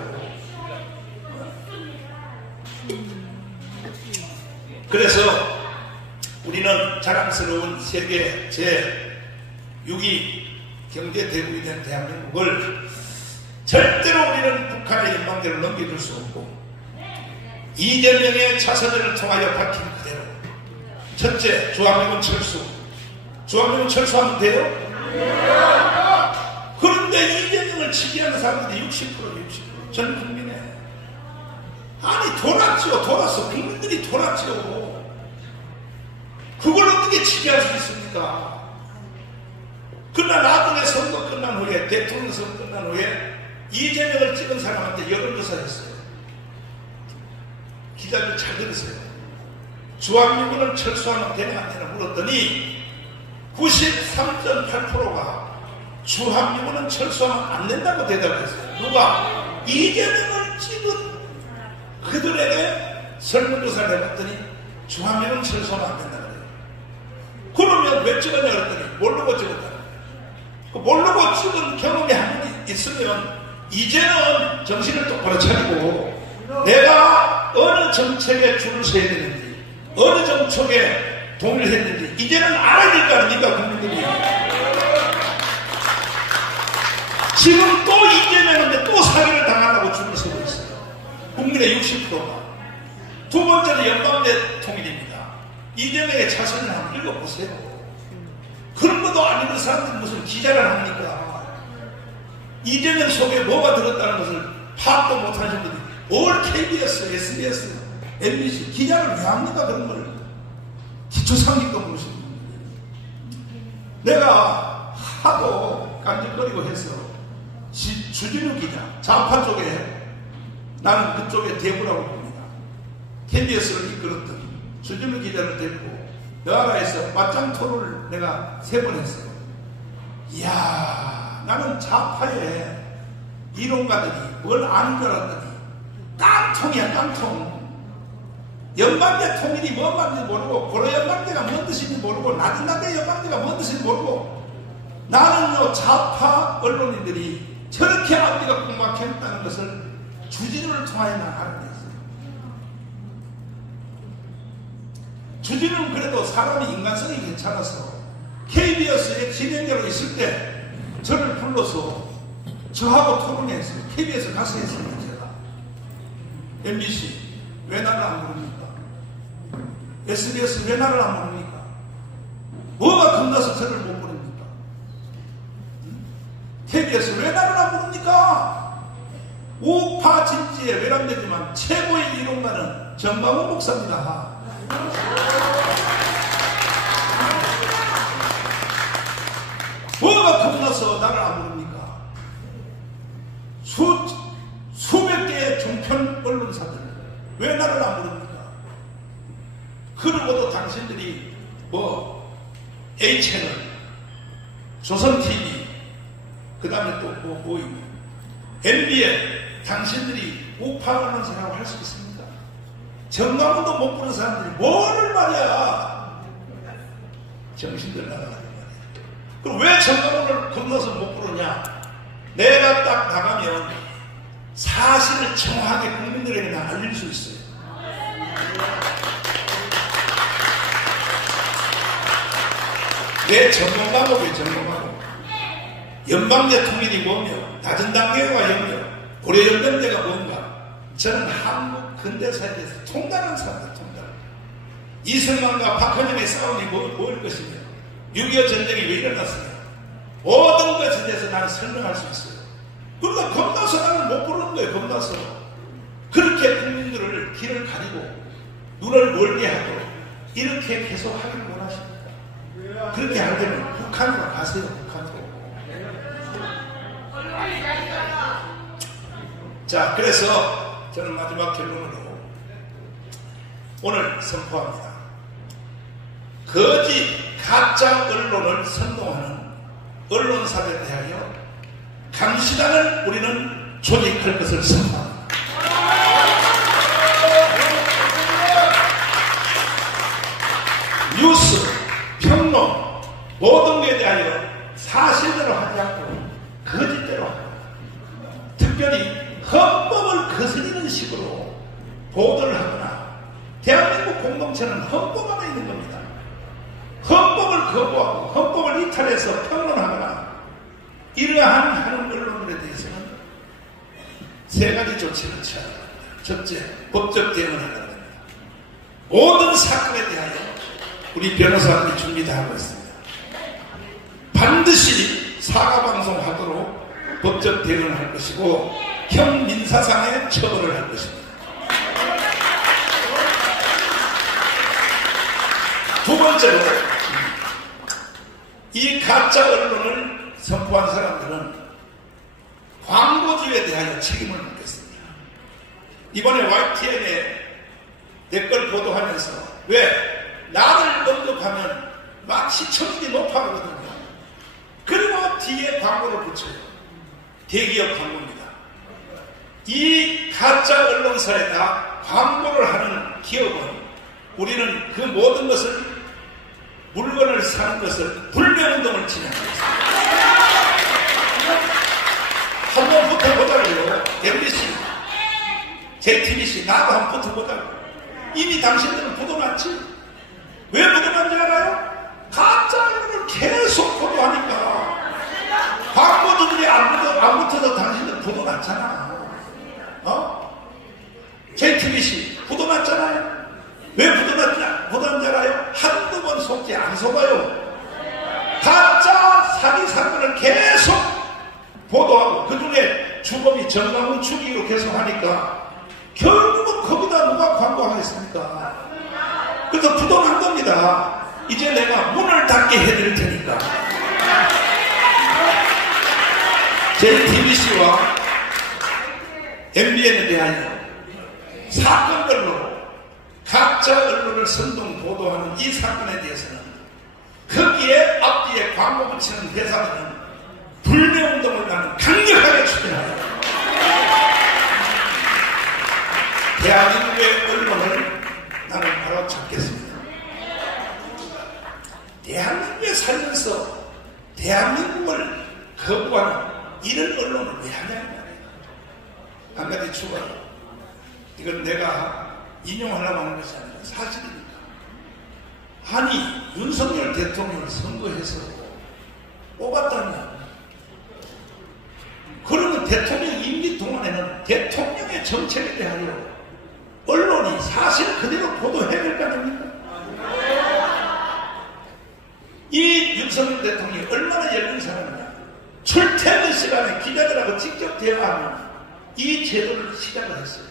그래서 우리는 자랑스러운 세계 제6위 경제대국이 된 대한민국을 절대로 우리는 북한의 연방제를 넘겨줄 수 없고, 이재명의 자서전을 통하여 밝힌 그대로, 첫째, 주한미군 철수. 주한미군 철수하면 돼요? 그런데 이재명을 지지하는 사람들이 60%, 전 국민에. 아니, 돌았죠. 돌았어. 국민들이 돌았죠. 그걸 어떻게 지지할 수 있습니까? 그러나 나중에 선거 끝난 후에, 대통령 선거 끝난 후에 이재명을 찍은 사람한테 여론조사 했어요. 기자들 잘 들으세요. 주한미군을 철수하면 되냐 안 되냐 물었더니 93.8%가 주합미군은 철수하면 안 된다고 대답했어요. 누가? 이재명을 찍은 그들에게 설문조사를 해봤더니 주합미군은 철수하면 안 된다 그래요. 그러면 왜 찍었냐 그랬더니 모르고 찍었다. 모르고 찍은 경험이 한 번 있으면 이제는 정신을 똑바로 차리고 내가 어느 정책에 줄을 서야 되는지 어느 정책에 동의를 했는지 이제는 알아야 될 거 아닙니까 국민들이. 지금 또 이재명인데 또 사기를 당하려고 줄을 서고 있어요. 국민의 60%가. 두 번째는 연방제 통일입니다. 이재명의 자신을 한번 읽어보세요. 그런 것도 아니고 사람들이 무슨 기자를 합니까? 이재명 속에 뭐가 들었다는 것을 파악도 못하는 분들이 올 KBS, SBS, MBC 기자를 왜 합니까? 그런 걸 기초상식도 모르시는 분들이. 내가 하도 깐죽거리고 해서 주진우 기자, 좌파 쪽에 나는 그쪽에 대부라고 봅니다. KBS를 이끌었던 주진우 기자를 데리고 여하라에서 맞짱 토론을 내가 3번 했어요. 이야, 나는 좌파의 이론가들이 뭘 아는 줄 알았더니 깡통이야, 깡통. 연방제 통일이 뭔 말인지 모르고 고려 연방제가 뭔 뜻인지 모르고 나든나대 연방제가 뭔 뜻인지 모르고 나는요 좌파 언론인들이 저렇게 앞뒤가 꼭 막혀있다는 것을 주진우를 통하여만 알게 됐어요. 주진우는 그래도 사람이 인간성이 괜찮아서 KBS의 진행자로 있을 때 저를 불러서 저하고 토론했어요. KBS 가서 했습니다. 제가 MBC 왜 나를 안 부릅니까? SBS 왜 나를 안 부릅니까? 뭐가 겁나서 저를 못 부릅니까? KBS 왜 나를 안 부릅니까? 우파 진지에 외람되지만 최고의 이론가는 정광훈 목사입니다. 뭐가 겁나서 나를 안 부릅니까? 수백 개의 종편 언론사들 왜 나를 안 부릅니까? 그러고도 당신들이 뭐 A채널, 조선TV 그 다음에 또 뭐 MBN 당신들이 우파 언론사라고 할 수 있습니까? 정광훈도 못 부른 사람들이 뭐를 말이야. 정신들 나가는 말이야. 그럼 왜 정광훈을 건너서 못 부르냐? 내가 딱 나가면 사실을 정확하게 국민들에게 다 알릴 수 있어요. 내 전문가고 전문가고 연방제 통일이 뭐며 낮은 단계와 연결 고려연변제가 뭔가 저는 한국 근대사에 대해서 통달한 사람들 통달. 이승만과 박헌영의 싸움이 뭐일 것이며 6.25 전쟁이 왜 일어났으며 모든 것에 대해서 나는 설명할 수 있어요. 그러니까 겁나서 나는 못 부르는 거예요. 겁나서. 그렇게 국민들을 길을 가리고 눈을 멀게 하고 이렇게 계속 하기를 원하십니까? 그렇게 하려면 북한으로 가세요. 북한으로. 자, 그래서 저는 마지막 결론으로 오늘 선포합니다. 거짓 가짜 언론을 선동하는 언론사들에 대하여 감시단을 우리는 조직할 것을 선포합니다. 뉴스, 평론, 모든 것에 대하여 사실대로 하지 않고 거짓대로 합니다. 특별히 헌법을 거스리는 식으로 보도를 하거나 대한민국 공동체는 헌법 안에 있는 겁니다. 헌법을 거부하고 헌법을 이탈해서 평론하거나 이러한 하는 언론들에 대해서는 3가지 조치를 취하야 합니다. 첫째, 법적 대응을 하는 겁니다. 모든 사건에 대하여 우리 변호사들이 준비 다 하고 있습니다. 반드시 사과방송하도록 법적 대응을 할 것이고 형민사상의 처벌을 할 것입니다. 두 번째로 이 가짜 언론을 선포한 사람들은 광고주에 대하여 책임을 묻겠습니다. 이번에 YTN에 내 걸 보도하면서 왜 나를 언급하면 막 시청률이 높아가거든요. 그리고 뒤에 광고를 붙여요. 대기업 광고입니다. 이 가짜 언론사에다 광고를 하는 기업은 우리는 그 모든 것을, 물건을 사는 것을 불매운동을 진행하겠습니다. 한번 붙어보자고요. MBC, JTBC, 나도 한번 붙어보자고. 이미 당신들은 부도났지? 왜 부도난지 알아요? 가짜 언론을 계속 보도하니까 광고주들이 안 붙어서 당신들 부도났잖아. JTBC 부도났잖아요. 왜 부도난지 알아요? 한두 번 속지 안 속아요. 가짜 사기 사건을 계속 보도하고 그 중에 주범이 정강훈 죽이기로 계속 하니까 결국은 거기다 누가 광고하겠습니까? 그래서 부도난 겁니다. 이제 내가 문을 닫게 해드릴 테니까 JTBC와 MBN에 대하여 사건별로 가짜 언론을 선동 보도하는 이 사건에 대해서는 거기에 앞뒤에 광고 붙이는 회사들은 불매운동을 나는 강력하게 추진하여 대한민국의 언론을 나는 바로 잡겠습니다. 대한민국에 살면서 대한민국을 거부하는 이런 언론을 왜 하냐는 말이에요. 한 가지 추가로, 이건 내가 인용하려고 하는 것이 아니라 사실이니까. 아니, 윤석열 대통령을 선거해서 뽑았다면 그러면 대통령 임기 동안에는 대통령의 정책에 대하여 언론이 사실 그대로 보도해야 될 거 아닙니까? 이 윤석열 대통령이 얼마나 열린 사람이냐. 출퇴근 시간에 기자들하고 직접 대화하는 이 제도를 시작을 했어요.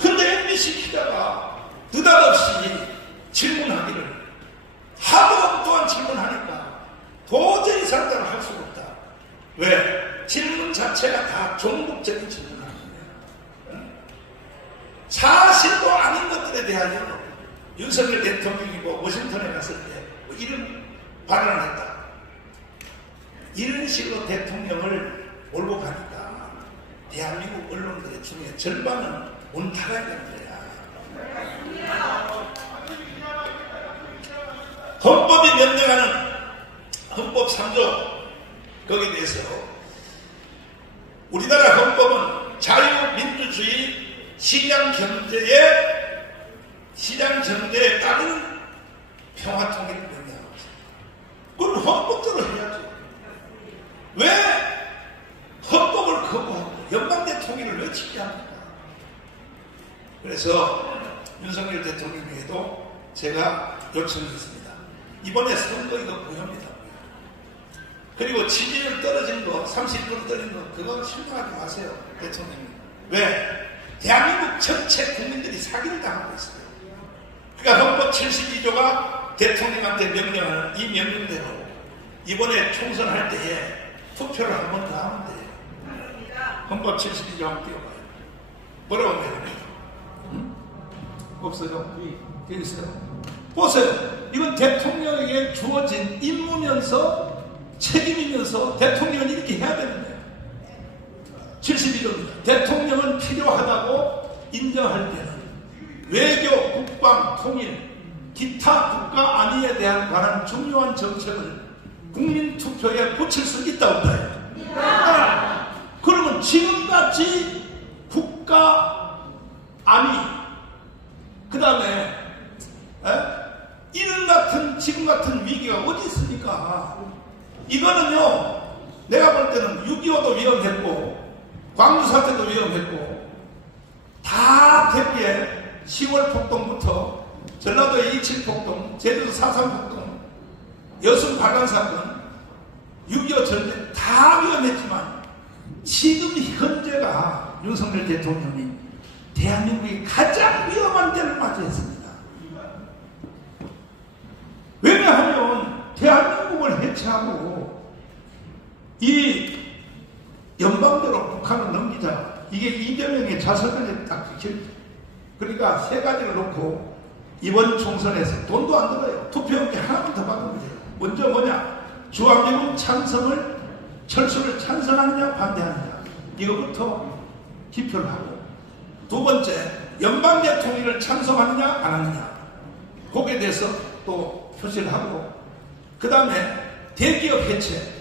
근데 MBC 기자가 느닷없이 질문하기를 하도 또한 질문하니까 도저히 상담을 할 수가 없다. 왜? 질문 자체가 다 종북적인 질문을 하는 거예요. 사실도 아닌 것들에 대하여 윤석열 대통령이 워싱턴에 갔을 때 이런 발언을 했다. 이런 식으로 대통령을 몰고 가니까 대한민국 언론들의 중에 절반은 온타가 되는 거야. 헌법이 명령하는 헌법 3조 거기에 대해서 우리나라 헌법은 자유민주주의 시장경제에 따른 평화통일을 명령하고 있습니다. 그건 헌법대로 해야죠. 왜 헌법을 거부하고 연방대 통일을 외치게 합니까? 그래서 윤석열 대통령에게도 제가 요청했습니다. 이번에 선거 이거 무효입니다. 그리고 지지율 떨어진 거, 30% 떨어진 거, 그거 실망하지 마세요, 대통령님. 왜? 대한민국 전체 국민들이 사기를 당하고 있어요. 그러니까 헌법 72조가 대통령한테 명령하는 이 명령대로 이번에 총선할 때에 투표를 한 번 더 하면 돼요. 헌법 72조 한번 띄워봐요. 뭐라고 명령해요? 없어요? 여기 있어요. 보세요. 이건 대통령에게 주어진 임무면서 책임이면서 대통령은 이렇게 해야 되는 거예요. 72조입니다. 대통령은 필요하다고 인정할 때는 외교, 국방, 통일, 기타 국가 안위에 대한 관한 중요한 정책을 국민 투표에 붙일 수 있다 없다. 그러면 지금같이 국가 안위, 그 다음에 이런 같은 지금 같은 위기가 어디 있습니까? 이거는요, 내가 볼 때는 6.25도 위험했고 광주 사태도 위험했고 다 대비해 10월 폭동부터 전라도의 27 폭동, 제주도 4.3 폭동, 여순 반란 사건, 6.25 전쟁 다 위험했지만 지금 현재가 윤석열 대통령이 대한민국이 가장 위험한 때를 맞이했습니다. 왜냐하면 대한민국을 해체하고 이 연방대로 북한을 넘기자. 이게 이재명의 자서전에 딱 적혀있죠. 그러니까 세 가지를 놓고 이번 총선에서 돈도 안 들어요. 투표용지 하나만 더 받으면 돼요. 먼저 뭐냐? 주한미군 찬성을, 철수를 찬성하느냐 반대하느냐, 이거부터 기표를 하고, 두 번째, 연방제 통일을 찬성하느냐 안 하느냐, 거기에 대해서 또 표시를 하고, 그 다음에 대기업 해체하면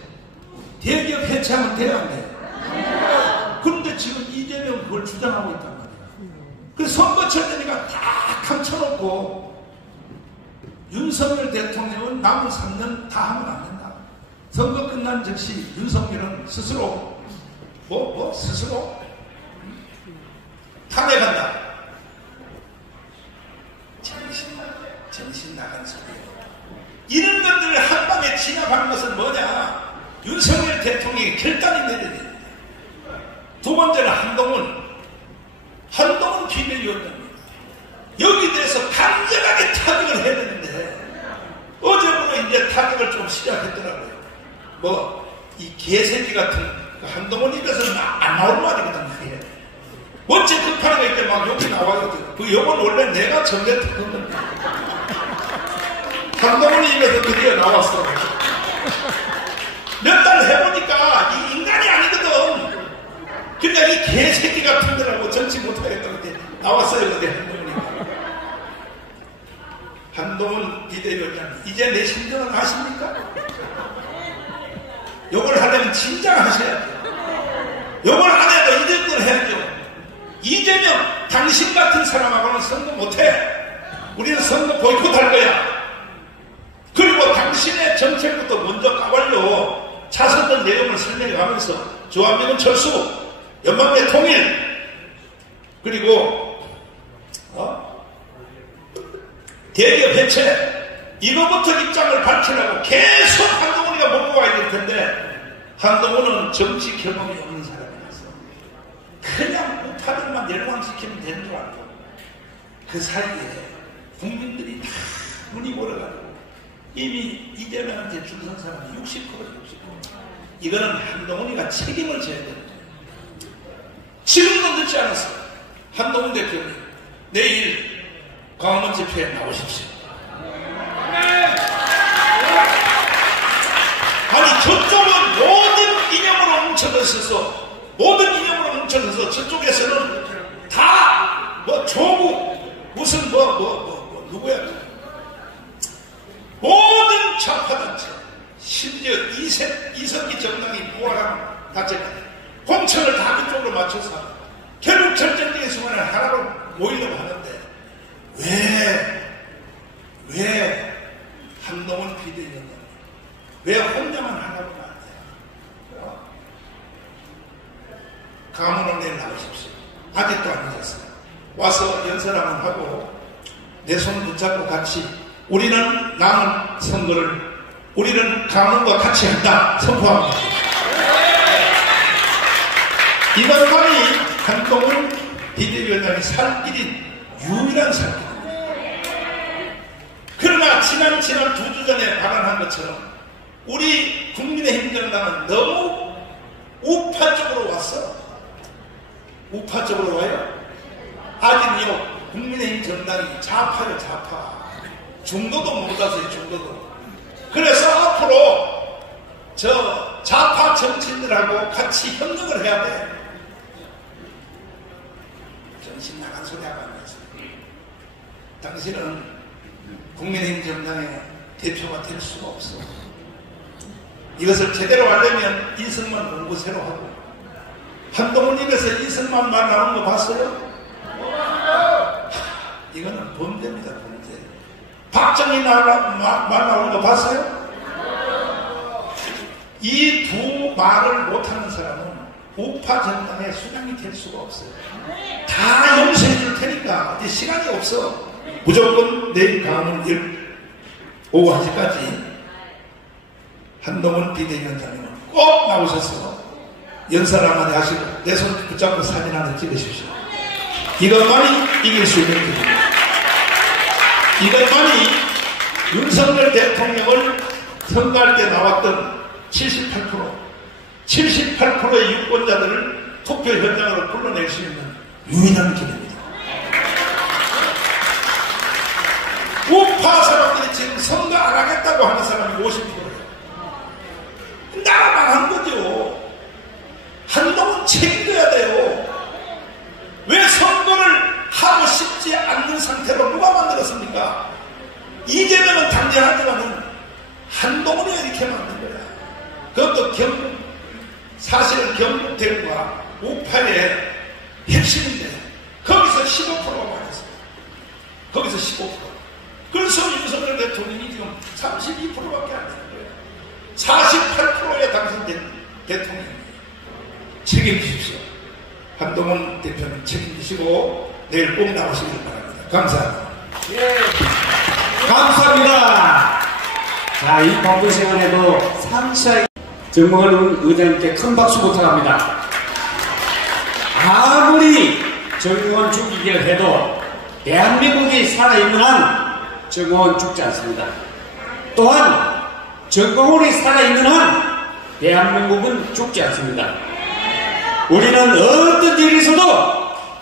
돼야 안 돼요? 그런데 지금 이재명 그걸 주장하고 있단 말이에요. 그래서 선거철 되니까 다 감춰놓고, 윤석열 대통령은 남은 3년 다 하면 안 된다. 선거 끝난 즉시 윤석열은 스스로 스스로 탄핵한다. 정신 나간 소리예요. 이런 것들을 한밤에 진압하는 것은 뭐냐? 윤석열 대통령이 결단이 내려야 됩니다. 두 번째는 한동훈 비대위원장입니다. 여기 대해서 강력하게 타격을 해야 되는데, 어제부터 이제 타격을 좀 시작했더라고요. 이 개새끼 같은 한동훈 입에서는 안 나올 말이거든, 그게. 원체 급하는 거 이제 막 욕이 나와요. 그 욕은 원래 내가 전개했던 건데. 한동훈 입에서 드디어 나왔어. 몇 달 해보니까 이 인간이 아니거든. 그러니까 이 개새끼 같은 데라고 정치 못하겠다고 나왔어요, 그때 한동훈 비대위원장. 이제 내 심정을 아십니까? 욕을 하려면 진작 하셔야 돼요. 욕을 안 해도 이 정도는 해야죠. 이재명, 당신 같은 사람하고는 선거 못해. 우리는 선거 보이콧할 거야. 그리고 당신의 정책부터 먼저 까발려 차선들 내용을 설명해 가면서 주한미군 철수, 연방제 통일, 그리고 대기업 해체, 이거부터 입장을 밝히려고 계속 한동훈이가 먹고 가야 될 텐데, 한동훈은 정치 경험이 없는 사람이라서 그냥 우파들만 열광시키면 되는 줄 알고, 그 사이에 국민들이 다 눈이 멀어가지고 이미 이재명한테 줄 선 사람이 60%. 이거는 한동훈이가 책임을 져야 됩니다. 지금도 늦지 않았어요. 한동훈 대표님, 내일 광화문 집회에 나오십시오. 아니, 저쪽은 모든 이념으로 뭉쳐져서 저쪽에서는 다 조국 무슨 누구야, 모든 좌파단체, 심지어 이성기 정당이 부활한 단체까지 공천을 다 그쪽으로 맞춰서 결국 결정적인 순간에 하나로 모이려고 하는데, 왜 한동훈 비대위원장, 왜 혼자만 하나로 안 돼요? 강원은 내일 나오십시오. 아직도 안 늦었어요. 와서 연설 한번 하고 내 손 붙잡고 같이, 우리는 남은 선거를 우리는 강원과 같이 한다 선포합니다. 이것만이 한동훈 비대위원장이 살 길인 유일한 살길입니다. 그러나 지난 2주 전에 발언한 것처럼 우리 국민의힘 정당은 너무 우파 쪽으로 왔어. 우파 쪽으로 와요. 아직요 국민의힘 정당이 좌파요, 좌파. 중도도 못 갔어요, 중도도. 그래서 앞으로 저 좌파 정치인들하고 같이 협력을 해야 돼. 정신 나간 소리 하고 앉아서. 당신은 국민의힘 정당의 대표가 될 수가 없어. 이것을 제대로 하려면 이승만 공부 새로 하고. 한동훈 입에서 이승만 말 나오는 거 봤어요? 이거는 범죄입니다, 범죄. 박정희 말 나오는 거 봤어요? 이 두 말을 못하는 사람은 우파 정당의 수장이 될 수가 없어요. 다 용서해 줄 테니까 이제 시간이 없어. 무조건 내일 강원 오후 1시까지 한동훈 비대위원장님은 꼭 나오셔서 연설 한마디 하시고 내 손 붙잡고 사진 하나 찍으십시오. 이것만이 이길 수 있는 길입니다. 이것만이 윤석열 대통령을 선거할 때 나왔던 78%의 유권자들을 투표 현장으로 불러낼 수 있는 유일한 길입니다. 없다고 하는 사람이 50%예요. 나라만 한 거죠. 한동훈 책임져야 돼요. 왜 선거를 하고 싶지 않는 상태로 누가 만들었습니까? 이재명은 당장하지만은 한동훈이 이렇게 만든 거야. 그것도 사실은 경북대구가 우파의 핵심인데 거기서 15%가 맞았습니다. 거기서 15%. 그래서 윤석열 대통령이 지금 32%밖에 안 되는 거예요. 48%에 당선된 대통령입니다. 책임지십시오. 한동훈 대표는 책임지시고 내일 꼭 나오시길 바랍니다. 감사합니다. 예. 감사합니다. 자, 이 바쁜 시간에도 상시하게 정몽원 의장님께 큰 박수 부탁합니다. 아무리 정몽원 죽이기를 해도 대한민국이 살아있는 한 정몽원 죽지 않습니다. 또한 정몽원이 살아있는 한 대한민국은 죽지 않습니다. 우리는 어떤 일이 있어도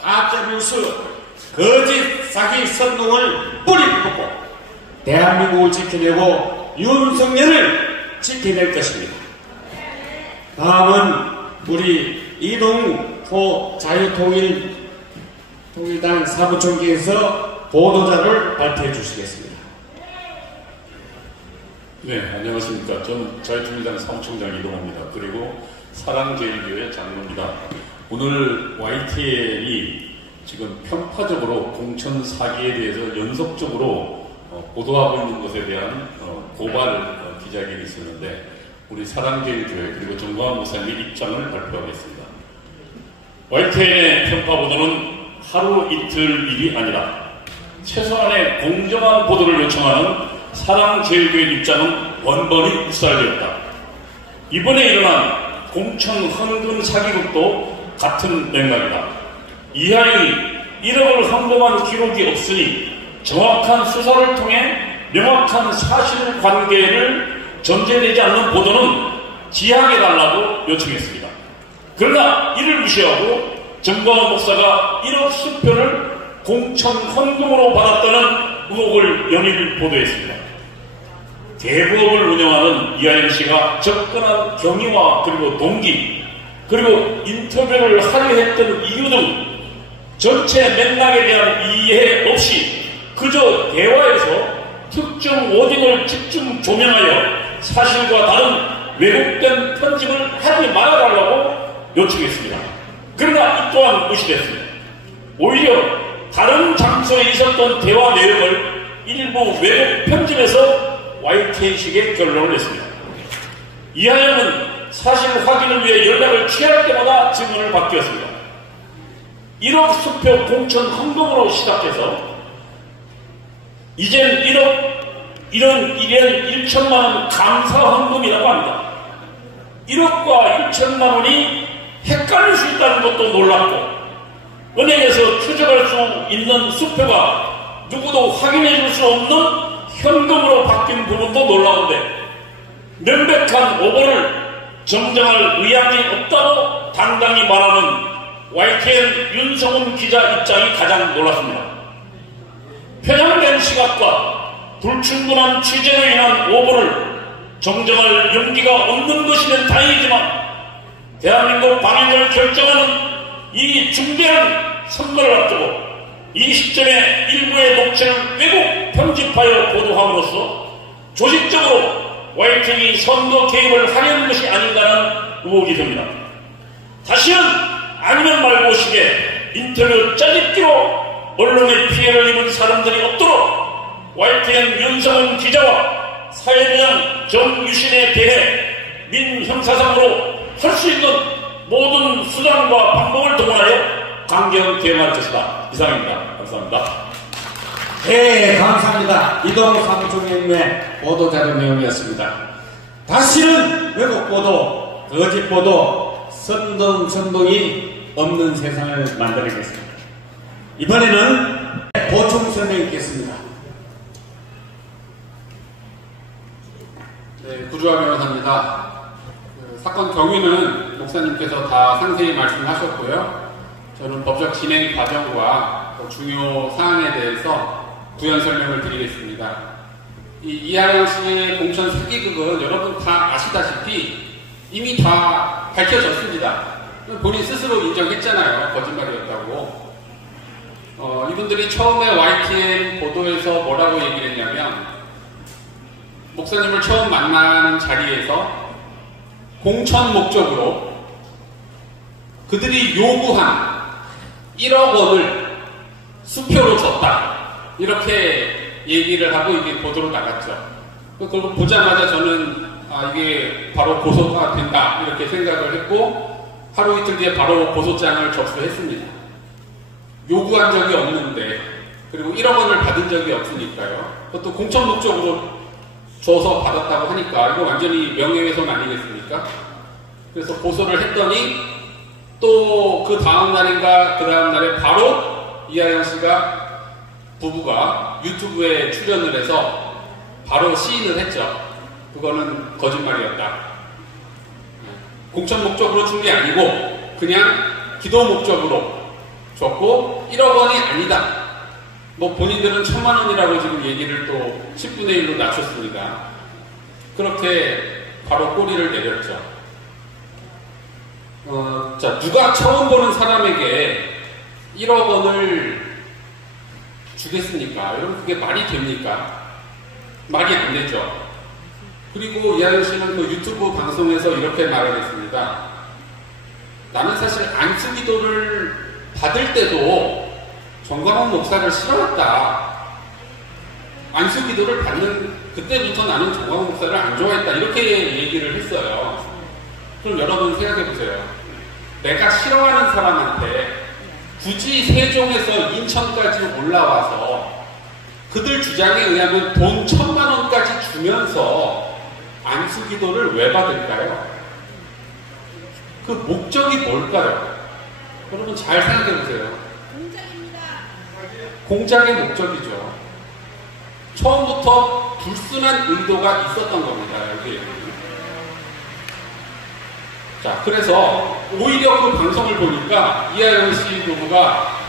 가짜뉴스, 거짓, 사기, 선동을 뿌리 뽑고 대한민국을 지켜내고 윤석열을 지켜낼 것입니다. 다음은 우리 이동호 자유통일당 사무총장께서 보도자를 발표해 주시겠습니다. 네, 안녕하십니까. 저는 자유통일당 사무총장 이동호입니다. 그리고 사랑제일교회 장로입니다. 오늘 YTN이 지금 편파적으로 공천 사기에 대해서 연속적으로 보도하고 있는 것에 대한 고발 기자회견이 있었는데 우리 사랑제일교회 그리고 정광훈 목사님의 입장을 발표하겠습니다. YTN의 편파 보도는 하루 이틀 일이 아니라 최소한의 공정한 보도를 요청하는 사랑제일교회 입장은 번번이 묵살되었다. 이번에 일어난 공천 헌금 사기극도 같은 맥락이다. 이하이 1억을 헌금한 기록이 없으니 정확한 수사를 통해 명확한 사실관계를 전제되지 않는 보도는 지양해달라고 요청했습니다. 그러나 이를 무시하고 정광훈 목사가 1억 수표를 공천 헌금으로 받았다는 의혹을 연일 보도했습니다. 대부업을 운영하는 이하영 씨가 접근한 경위와 그리고 동기 그리고 인터뷰를 하려 했던 이유 등 전체 맥락에 대한 이해 없이 그저 대화에서 특정 워딩을 집중 조명하여 사실과 다른 왜곡된 편집을 하지 말아달라고 요청했습니다. 그러나 이 또한 무시됐습니다. 오히려 다른 장소에 있었던 대화 내용을 일부 왜곡 편집해서 YTN식의 결론을 냈습니다. 이하영은 사실 확인을 위해 연락을 취할 때마다 질문을 바뀌었습니다. 1억 수표 공천 헌금으로 시작해서 이젠 1년 1천만원 감사 헌금이라고 합니다. 1억과 1천만원이 헷갈릴 수 있다는 것도 놀랍고 은행에서 추적할 수 있는 수표가 누구도 확인해 줄 수 없는 현금으로 바뀐 부분도 놀라운데 명백한 오보를 정정할 의향이 없다고 당당히 말하는 YTN 윤성훈 기자 입장이 가장 놀랐습니다. 편향된 시각과 불충분한 취재로 인한 오보를 정정할 용기가 없는 것이면 다행이지만 대한민국 방향을 결정하는 이 중대한 선거를 앞두고 이 시점에 일부의 녹취를 왜곡 편집하여 보도함으로써 조직적으로 YTN이 선거 개입을 하려는 것이 아닌가라는 의혹이 듭니다. 다시는 아니면 말고 식의 인터뷰 짜집기로 언론의 피해를 입은 사람들이 없도록 YTN 윤성훈 기자와 사회부장 정유신에 대해 민형사상으로 할 수 있는 모든 수단과 방법을 동원하여 강경 대응할 것이다. 이상입니다. 감사합니다. 네, 감사합니다. 이동호 사무총장님의 보도자료 내용이었습니다. 다시는 왜곡 보도, 거짓 보도, 선동이 없는 세상을 만들어야겠습니다. 이번에는 보충 설명이 있겠습니다. 네, 구주화 변호사입니다. 사건 경위는 목사님께서 다 상세히 말씀하셨고요. 저는 법적 진행 과정과 중요 사항에 대해서 부연 설명을 드리겠습니다. 이하영 씨의 공천 사기극은 여러분 다 아시다시피 이미 다 밝혀졌습니다. 본인 스스로 인정했잖아요. 거짓말이었다고. 이분들이 처음에 YTN 보도에서 뭐라고 얘기를 했냐면, 목사님을 처음 만나는 자리에서 공천 목적으로 그들이 요구한 1억 원을 수표로 줬다. 이렇게 얘기를 하고 이게 보도로 나갔죠. 그걸 보자마자 저는 이게 바로 고소가 된다. 이렇게 생각을 했고, 하루 이틀 뒤에 바로 고소장을 접수했습니다. 요구한 적이 없는데, 그리고 1억 원을 받은 적이 없으니까요. 그것도 공천 목적으로 줘서 받았다고 하니까 이거 완전히 명예훼손 아니겠습니까? 그래서 고소를 했더니 또 그 다음 날인가 그 다음 날에 바로 이하영 씨가 부부가 유튜브에 출연을 해서 바로 시인을 했죠. 그거는 거짓말이었다. 공천 목적으로 준 게 아니고 그냥 기도 목적으로 줬고 1억 원이 아니다. 뭐 본인들은 1000만 원이라고 지금 얘기를 또 10분의 1로 낮췄습니다. 그렇게 바로 꼬리를 내렸죠. 자, 누가 처음 보는 사람에게 1억 원을 주겠습니까? 여러분 그게 말이 됩니까? 말이 안 되죠. 그리고 이하영 씨는 그 유튜브 방송에서 이렇게 말을 했습니다. 나는 사실 안수기도를 받을 때도 정광훈 목사를 싫어했다. 안수기도를 받는 그때부터 나는 정광훈 목사를 안 좋아했다. 이렇게 얘기를 했어요. 그럼 여러분 생각해보세요. 내가 싫어하는 사람한테 굳이 세종에서 인천까지 올라와서 그들 주장에 의하면 돈 1000만 원까지 주면서 안수기도를 왜 받을까요? 그 목적이 뭘까요? 여러분 잘 생각해보세요. 공작의 목적이죠. 처음부터 불순한 의도가 있었던 겁니다. 여기. 자, 그래서 오히려 그 방송을 보니까 이하영 씨 부부가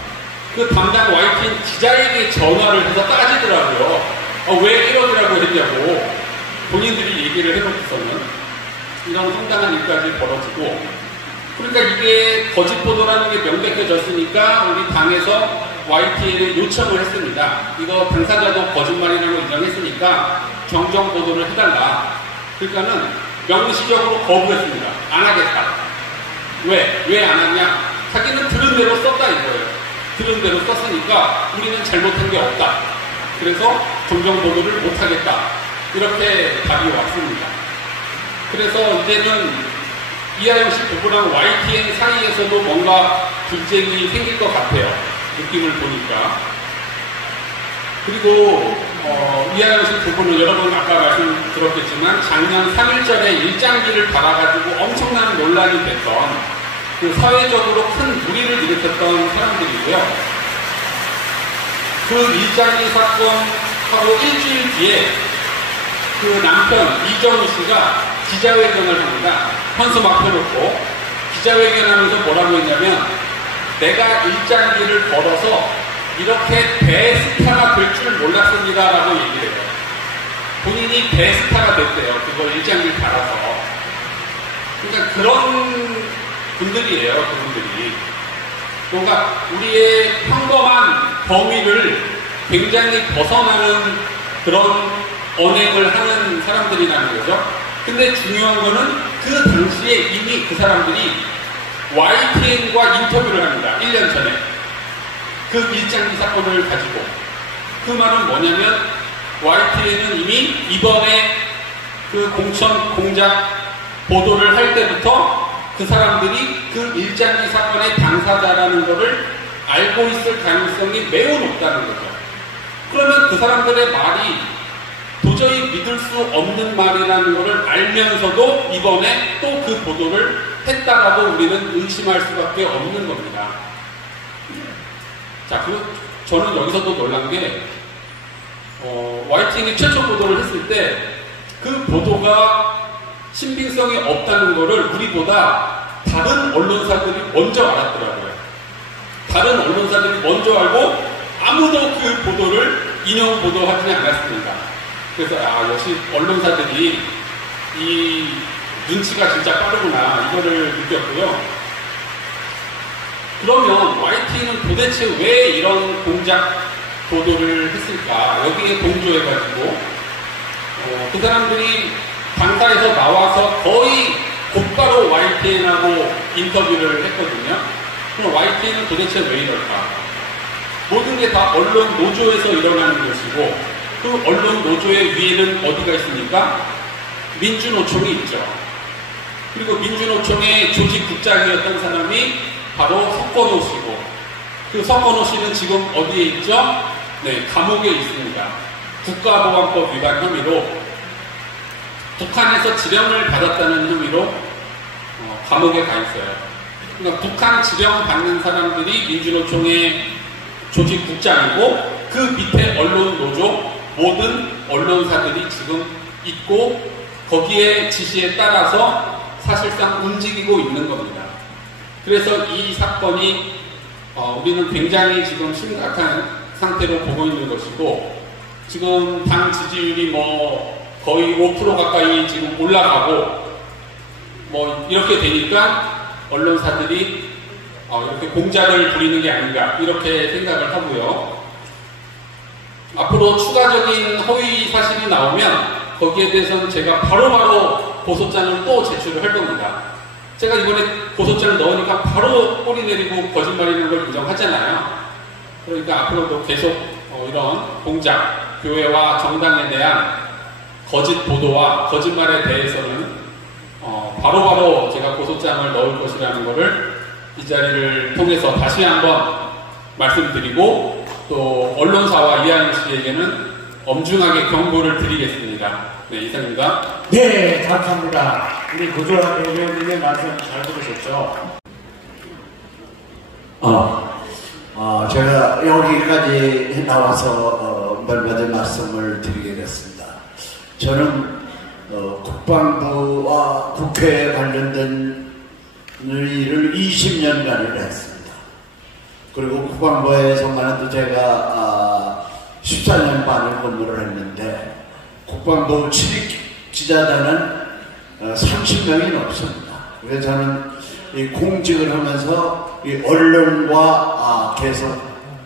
그 담당 YTN 기자에게 전화를 해서 따지더라고요. 왜 1억이라고 했냐고 본인들이 얘기를 해놓고서는 이런 황당한 일까지 벌어지고, 그러니까 이게 거짓 보도라는 게 명백해졌으니까 우리 당에서 YTN에 요청을 했습니다. 이거 당사자도 거짓말이라고 인정했으니까 정정 보도를 해달라. 그러니까는 명시적으로 거부했습니다. 안 하겠다. 왜 안 하냐? 자기는 들은 대로 썼다 이거예요. 들은 대로 썼으니까 우리는 잘못한 게 없다. 그래서 정정 보도를 못 하겠다. 이렇게 답이 왔습니다. 그래서 이제는 이하영 씨 부부랑 YTN 사이에서도 뭔가 분쟁이 생길 것 같아요. 느낌을 보니까. 그리고 이하영 씨 부부는 여러분 아까 말씀 들었겠지만 작년 3.1절에 일장기를 달아가지고 엄청난 논란이 됐던 그 사회적으로 큰 무리를 일으켰던 사람들이고요. 그 일장기 사건 하고 일주일 뒤에 그 남편 이정우 씨가 기자회견을 합니다. 현수 막 펴놓고 기자회견하면서 뭐라고 했냐면, 내가 일장기를 걸어서 이렇게 대스타가 될 줄 몰랐습니다 라고 얘기를 해요. 본인이 대스타가 됐대요. 그걸 일장기를 달아서. 그러니까 그런 분들이에요. 그분들이 뭔가 우리의 평범한 범위를 굉장히 벗어나는 그런 언행을 하는 사람들이라는 거죠. 근데 중요한 거는 그 당시에 이미 그 사람들이 YTN과 인터뷰를 합니다. 1년 전에. 그 일장기 사건을 가지고. 그 말은 뭐냐면 YTN은 이미 이번에 그 공작 보도를 할 때부터 그 사람들이 그 일장기 사건의 당사자라는 것을 알고 있을 가능성이 매우 높다는 거죠. 그러면 그 사람들의 말이 도저히 믿을 수 없는 말이라는 것을 알면서도 이번에 또 그 보도를 했다라고 우리는 의심할 수밖에 없는 겁니다. 자, 그리고 저는 여기서도 놀란 게 YTN이 최초 보도를 했을 때 그 보도가 신빙성이 없다는 것을 우리보다 다른 언론사들이 먼저 알았더라고요. 다른 언론사들이 먼저 알고 아무도 그 보도를 인용 보도하지 않았습니다. 그래서 역시 언론사들이 이 눈치가 진짜 빠르구나 이거를 느꼈고요. 그러면 YTN은 도대체 왜 이런 공작 보도를 했을까? 여기에 동조해가지고 그 사람들이 당사에서 나와서 거의 곧바로 YTN하고 인터뷰를 했거든요. 그럼 YTN은 도대체 왜 이럴까? 모든 게 다 언론 노조에서 일어나는 것이고 그 언론 노조의 위에는 어디가 있습니까? 민주노총이 있죠. 그리고 민주노총의 조직국장이었던 사람이 바로 석건호 씨고 그 석건호 씨는 지금 어디에 있죠? 네, 감옥에 있습니다. 국가보안법 위반 혐의로 북한에서 지령을 받았다는 혐의로 감옥에 가 있어요. 그러니까 북한 지령 받는 사람들이 민주노총의 조직국장이고 그 밑에 언론 노조 모든 언론사들이 지금 있고 거기에 지시에 따라서 사실상 움직이고 있는 겁니다. 그래서 이 사건이 우리는 굉장히 지금 심각한 상태로 보고 있는 것이고 지금 당 지지율이 뭐 거의 5% 가까이 지금 올라가고 뭐 이렇게 되니까 언론사들이 이렇게 공작을 부리는 게 아닌가 이렇게 생각을 하고요. 앞으로 추가적인 허위 사실이 나오면 거기에 대해서는 제가 바로바로 고소장을 또 제출을 할 겁니다. 제가 이번에 고소장을 넣으니까 바로 꼬리 내리고 거짓말이라는 걸 인정하잖아요. 그러니까 앞으로도 계속 이런 공작, 교회와 정당에 대한 거짓 보도와 거짓말에 대해서는 바로바로 제가 고소장을 넣을 것이라는 것을 이 자리를 통해서 다시 한번 말씀드리고 또 언론사와 이하영 씨에게는 엄중하게 경고를 드리겠습니다. 네, 이상입니다. 네, 감사합니다. 우리 고조한 대변인의 말씀 잘 들으셨죠? 제가 여기까지 나와서 몇마디 말씀을 드리게 됐습니다. 저는 국방부와 국회에 관련된 일을 20년간을 했습니다. 그리고 국방부에서만도 제가 14년 반을 근무를 했는데 국방부 출입 기자단은 30명이 넘습니다. 그래서 저는 이 공직을 하면서 이 언론과 계속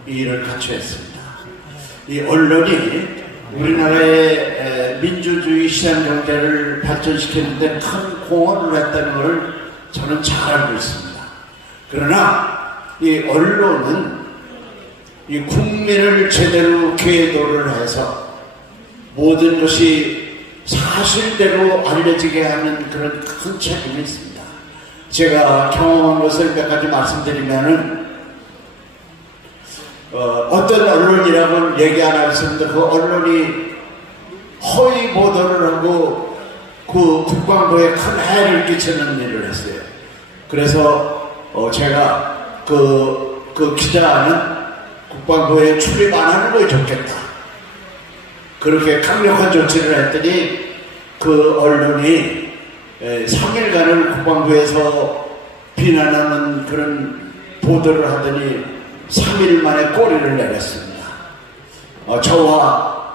이 일을 같이 했습니다. 이 언론이 우리나라의 민주주의 시장경제를 발전시키는 데 큰 공헌을 했다는 것을 저는 잘 알고 있습니다. 그러나 이 언론은 이 국민을 제대로 계도를 해서 모든 것이 사실대로 알려지게 하는 그런 큰 책임이 있습니다. 제가 경험한 것을 몇 가지 말씀드리면은 어떤 언론이라고 얘기 안 하겠습니다. 그 언론이 허위 보도를 하고 그 국방부에 큰 해를 끼치는 일을 했어요. 그래서 제가 그 기자는 국방부에 출입 안 하는 게 좋겠다. 그렇게 강력한 조치를 했더니 그 언론이 3일간을 국방부에서 비난하는 그런 보도를 하더니 3일 만에 꼬리를 내렸습니다. 저와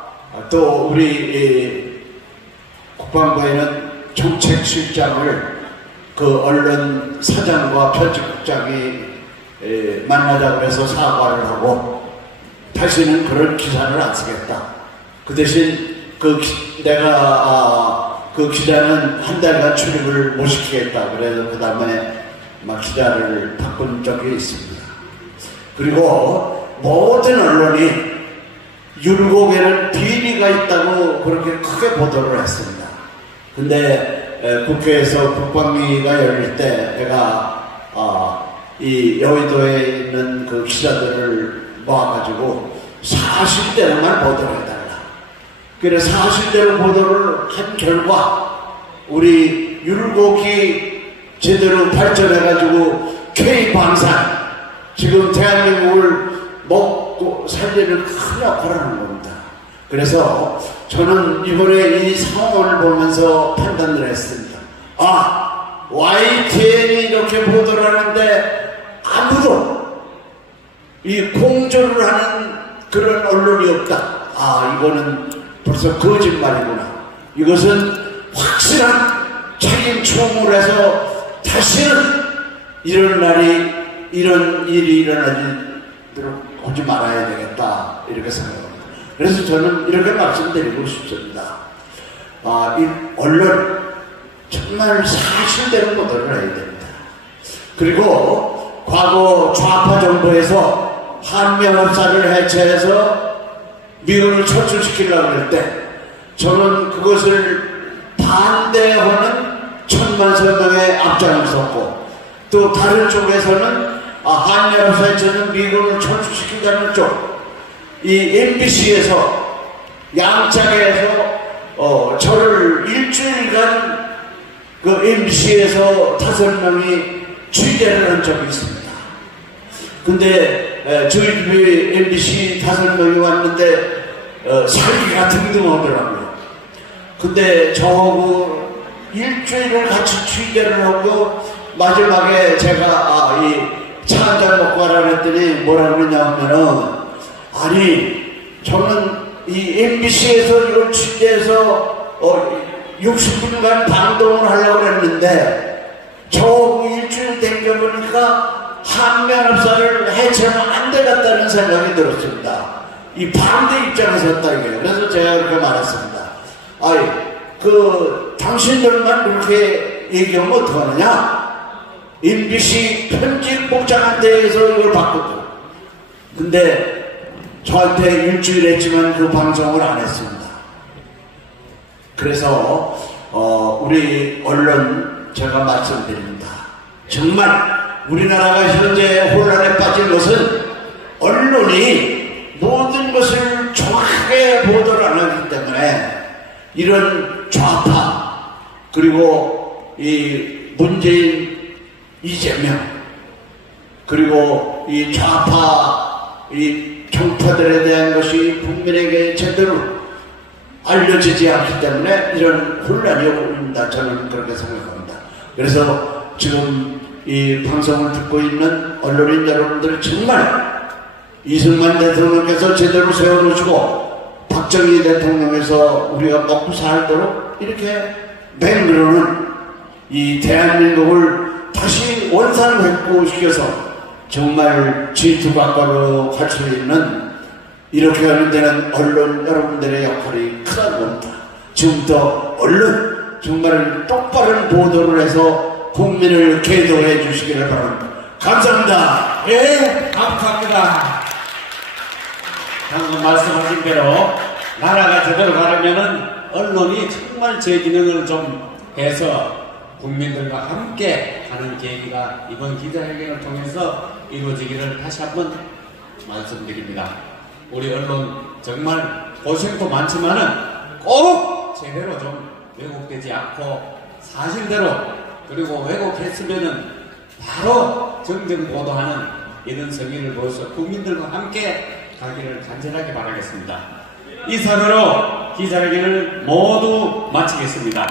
또 우리 국방부에는 정책실장을 그 언론 사장과 편집국장이 만나자고 해서 사과를 하고 다시는 그런 기사를 안 쓰겠다. 그 대신 내가 그 기자는 한 달간 출입을 못 시키겠다. 그래서 그 다음에 막 기자를 바꾼 적이 있습니다. 그리고 모든 언론이 율곡에는 비리가 있다고 그렇게 크게 보도를 했습니다. 근데 국회에서 국방위가 열릴 때 내가 이 여의도에 있는 그 기자들을 모아가지고 사실대로만 보도를 해달라. 그래 사실대로 보도를 한 결과 우리 율곡이 제대로 발전해가지고 K방산 지금 대한민국을 먹고 살리는 큰 역할을 하는 겁니다. 그래서 저는 이번에 이 상황을 보면서 판단을 했습니다. YTN이 이렇게 보도를 하는데 아무도 이 공조를 하는 그런 언론이 없다. 이거는 벌써 거짓말이구나. 이것은 확실한 책임 추모해서 다시는 이런 날이, 이런 일이 일어나도록 하지 말아야 되겠다, 이렇게 생각합니다. 그래서 저는 이렇게 말씀드리고 싶습니다. 이 언론 정말 사실대로 보도를 해야 됩니다. 그리고 과거 좌파 정부에서 한명합사를 해체해서 미군을 철수시키려고 할 때 저는 그것을 반대하는 천만선동에 앞장섰고, 또 다른 쪽에서는 한명합사 해체는 미군을 철수시키자는 쪽, 이 MBC에서 양짝에서 저를 일주일간 그 MBC에서 5명이 취재를 한 적이 있습니다. 근데 저희 집에 MBC 5명이 왔는데 살기가 등등하더라고요. 근데 저하고 일주일을 같이 취재를 하고 마지막에 제가 이 차 한잔 먹고 가라 그랬더니 뭐라고 그러냐면은, 아니 저는 이 MBC에서 이걸 취재해서 60분간 방송을 하려고 했는데 저하고 일주일 댕겨보니까 한명합사를 해체하면 안 되겠다는 생각이 들었습니다. 이 반대 입장에 섰다 이거예요. 그래서 제가 그렇게 말했습니다. 당신들만 그렇게 얘기하면 어떡하느냐? MBC 편집국장한테서 이걸 받거든. 근데 저한테 일주일 했지만 그 방송을 안 했습니다. 그래서 우리 언론 제가 말씀드립니다. 정말 우리나라가 현재 혼란에 빠진 것은 언론이 모든 것을 정확하게 보도를 안 하기 때문에 이런 좌파, 그리고 이 문재인, 이재명, 그리고 이 좌파, 이 정파들에 대한 것이 국민에게 제대로 알려지지 않기 때문에 이런 혼란이 오고 있습니다. 저는 그렇게 생각합니다. 그래서 지금 이 방송을 듣고 있는 언론인 여러분들, 정말 이승만 대통령께서 제대로 세워놓으시고 박정희 대통령께서 우리가 먹고 살도록 이렇게 맹그러는 이 대한민국을 다시 원상회복시켜서 정말 질투박박으로 갈 수 있는, 이렇게 하는 데는 언론 여러분들의 역할이 크다고 봅니다. 지금부터 언론 정말 똑바른 보도를 해서 국민을 계도해 주시기를 바랍니다. 감사합니다. 예, 감사합니다. 방금 말씀하신 대로 나라가 제대로 가려면은 언론이 정말 제 기능을 좀 해서 국민들과 함께 가는 계기가 이번 기자회견을 통해서 이루어지기를 다시 한번 말씀드립니다. 우리 언론 정말 고생도 많지만은 꼭 제대로 좀 왜곡되지 않고 사실대로, 그리고 왜곡했으면은 바로 정정 보도하는 이런 성의를 보여서 국민들과 함께 가기를 간절하게 바라겠습니다. 이상으로 기자회견을 모두 마치겠습니다.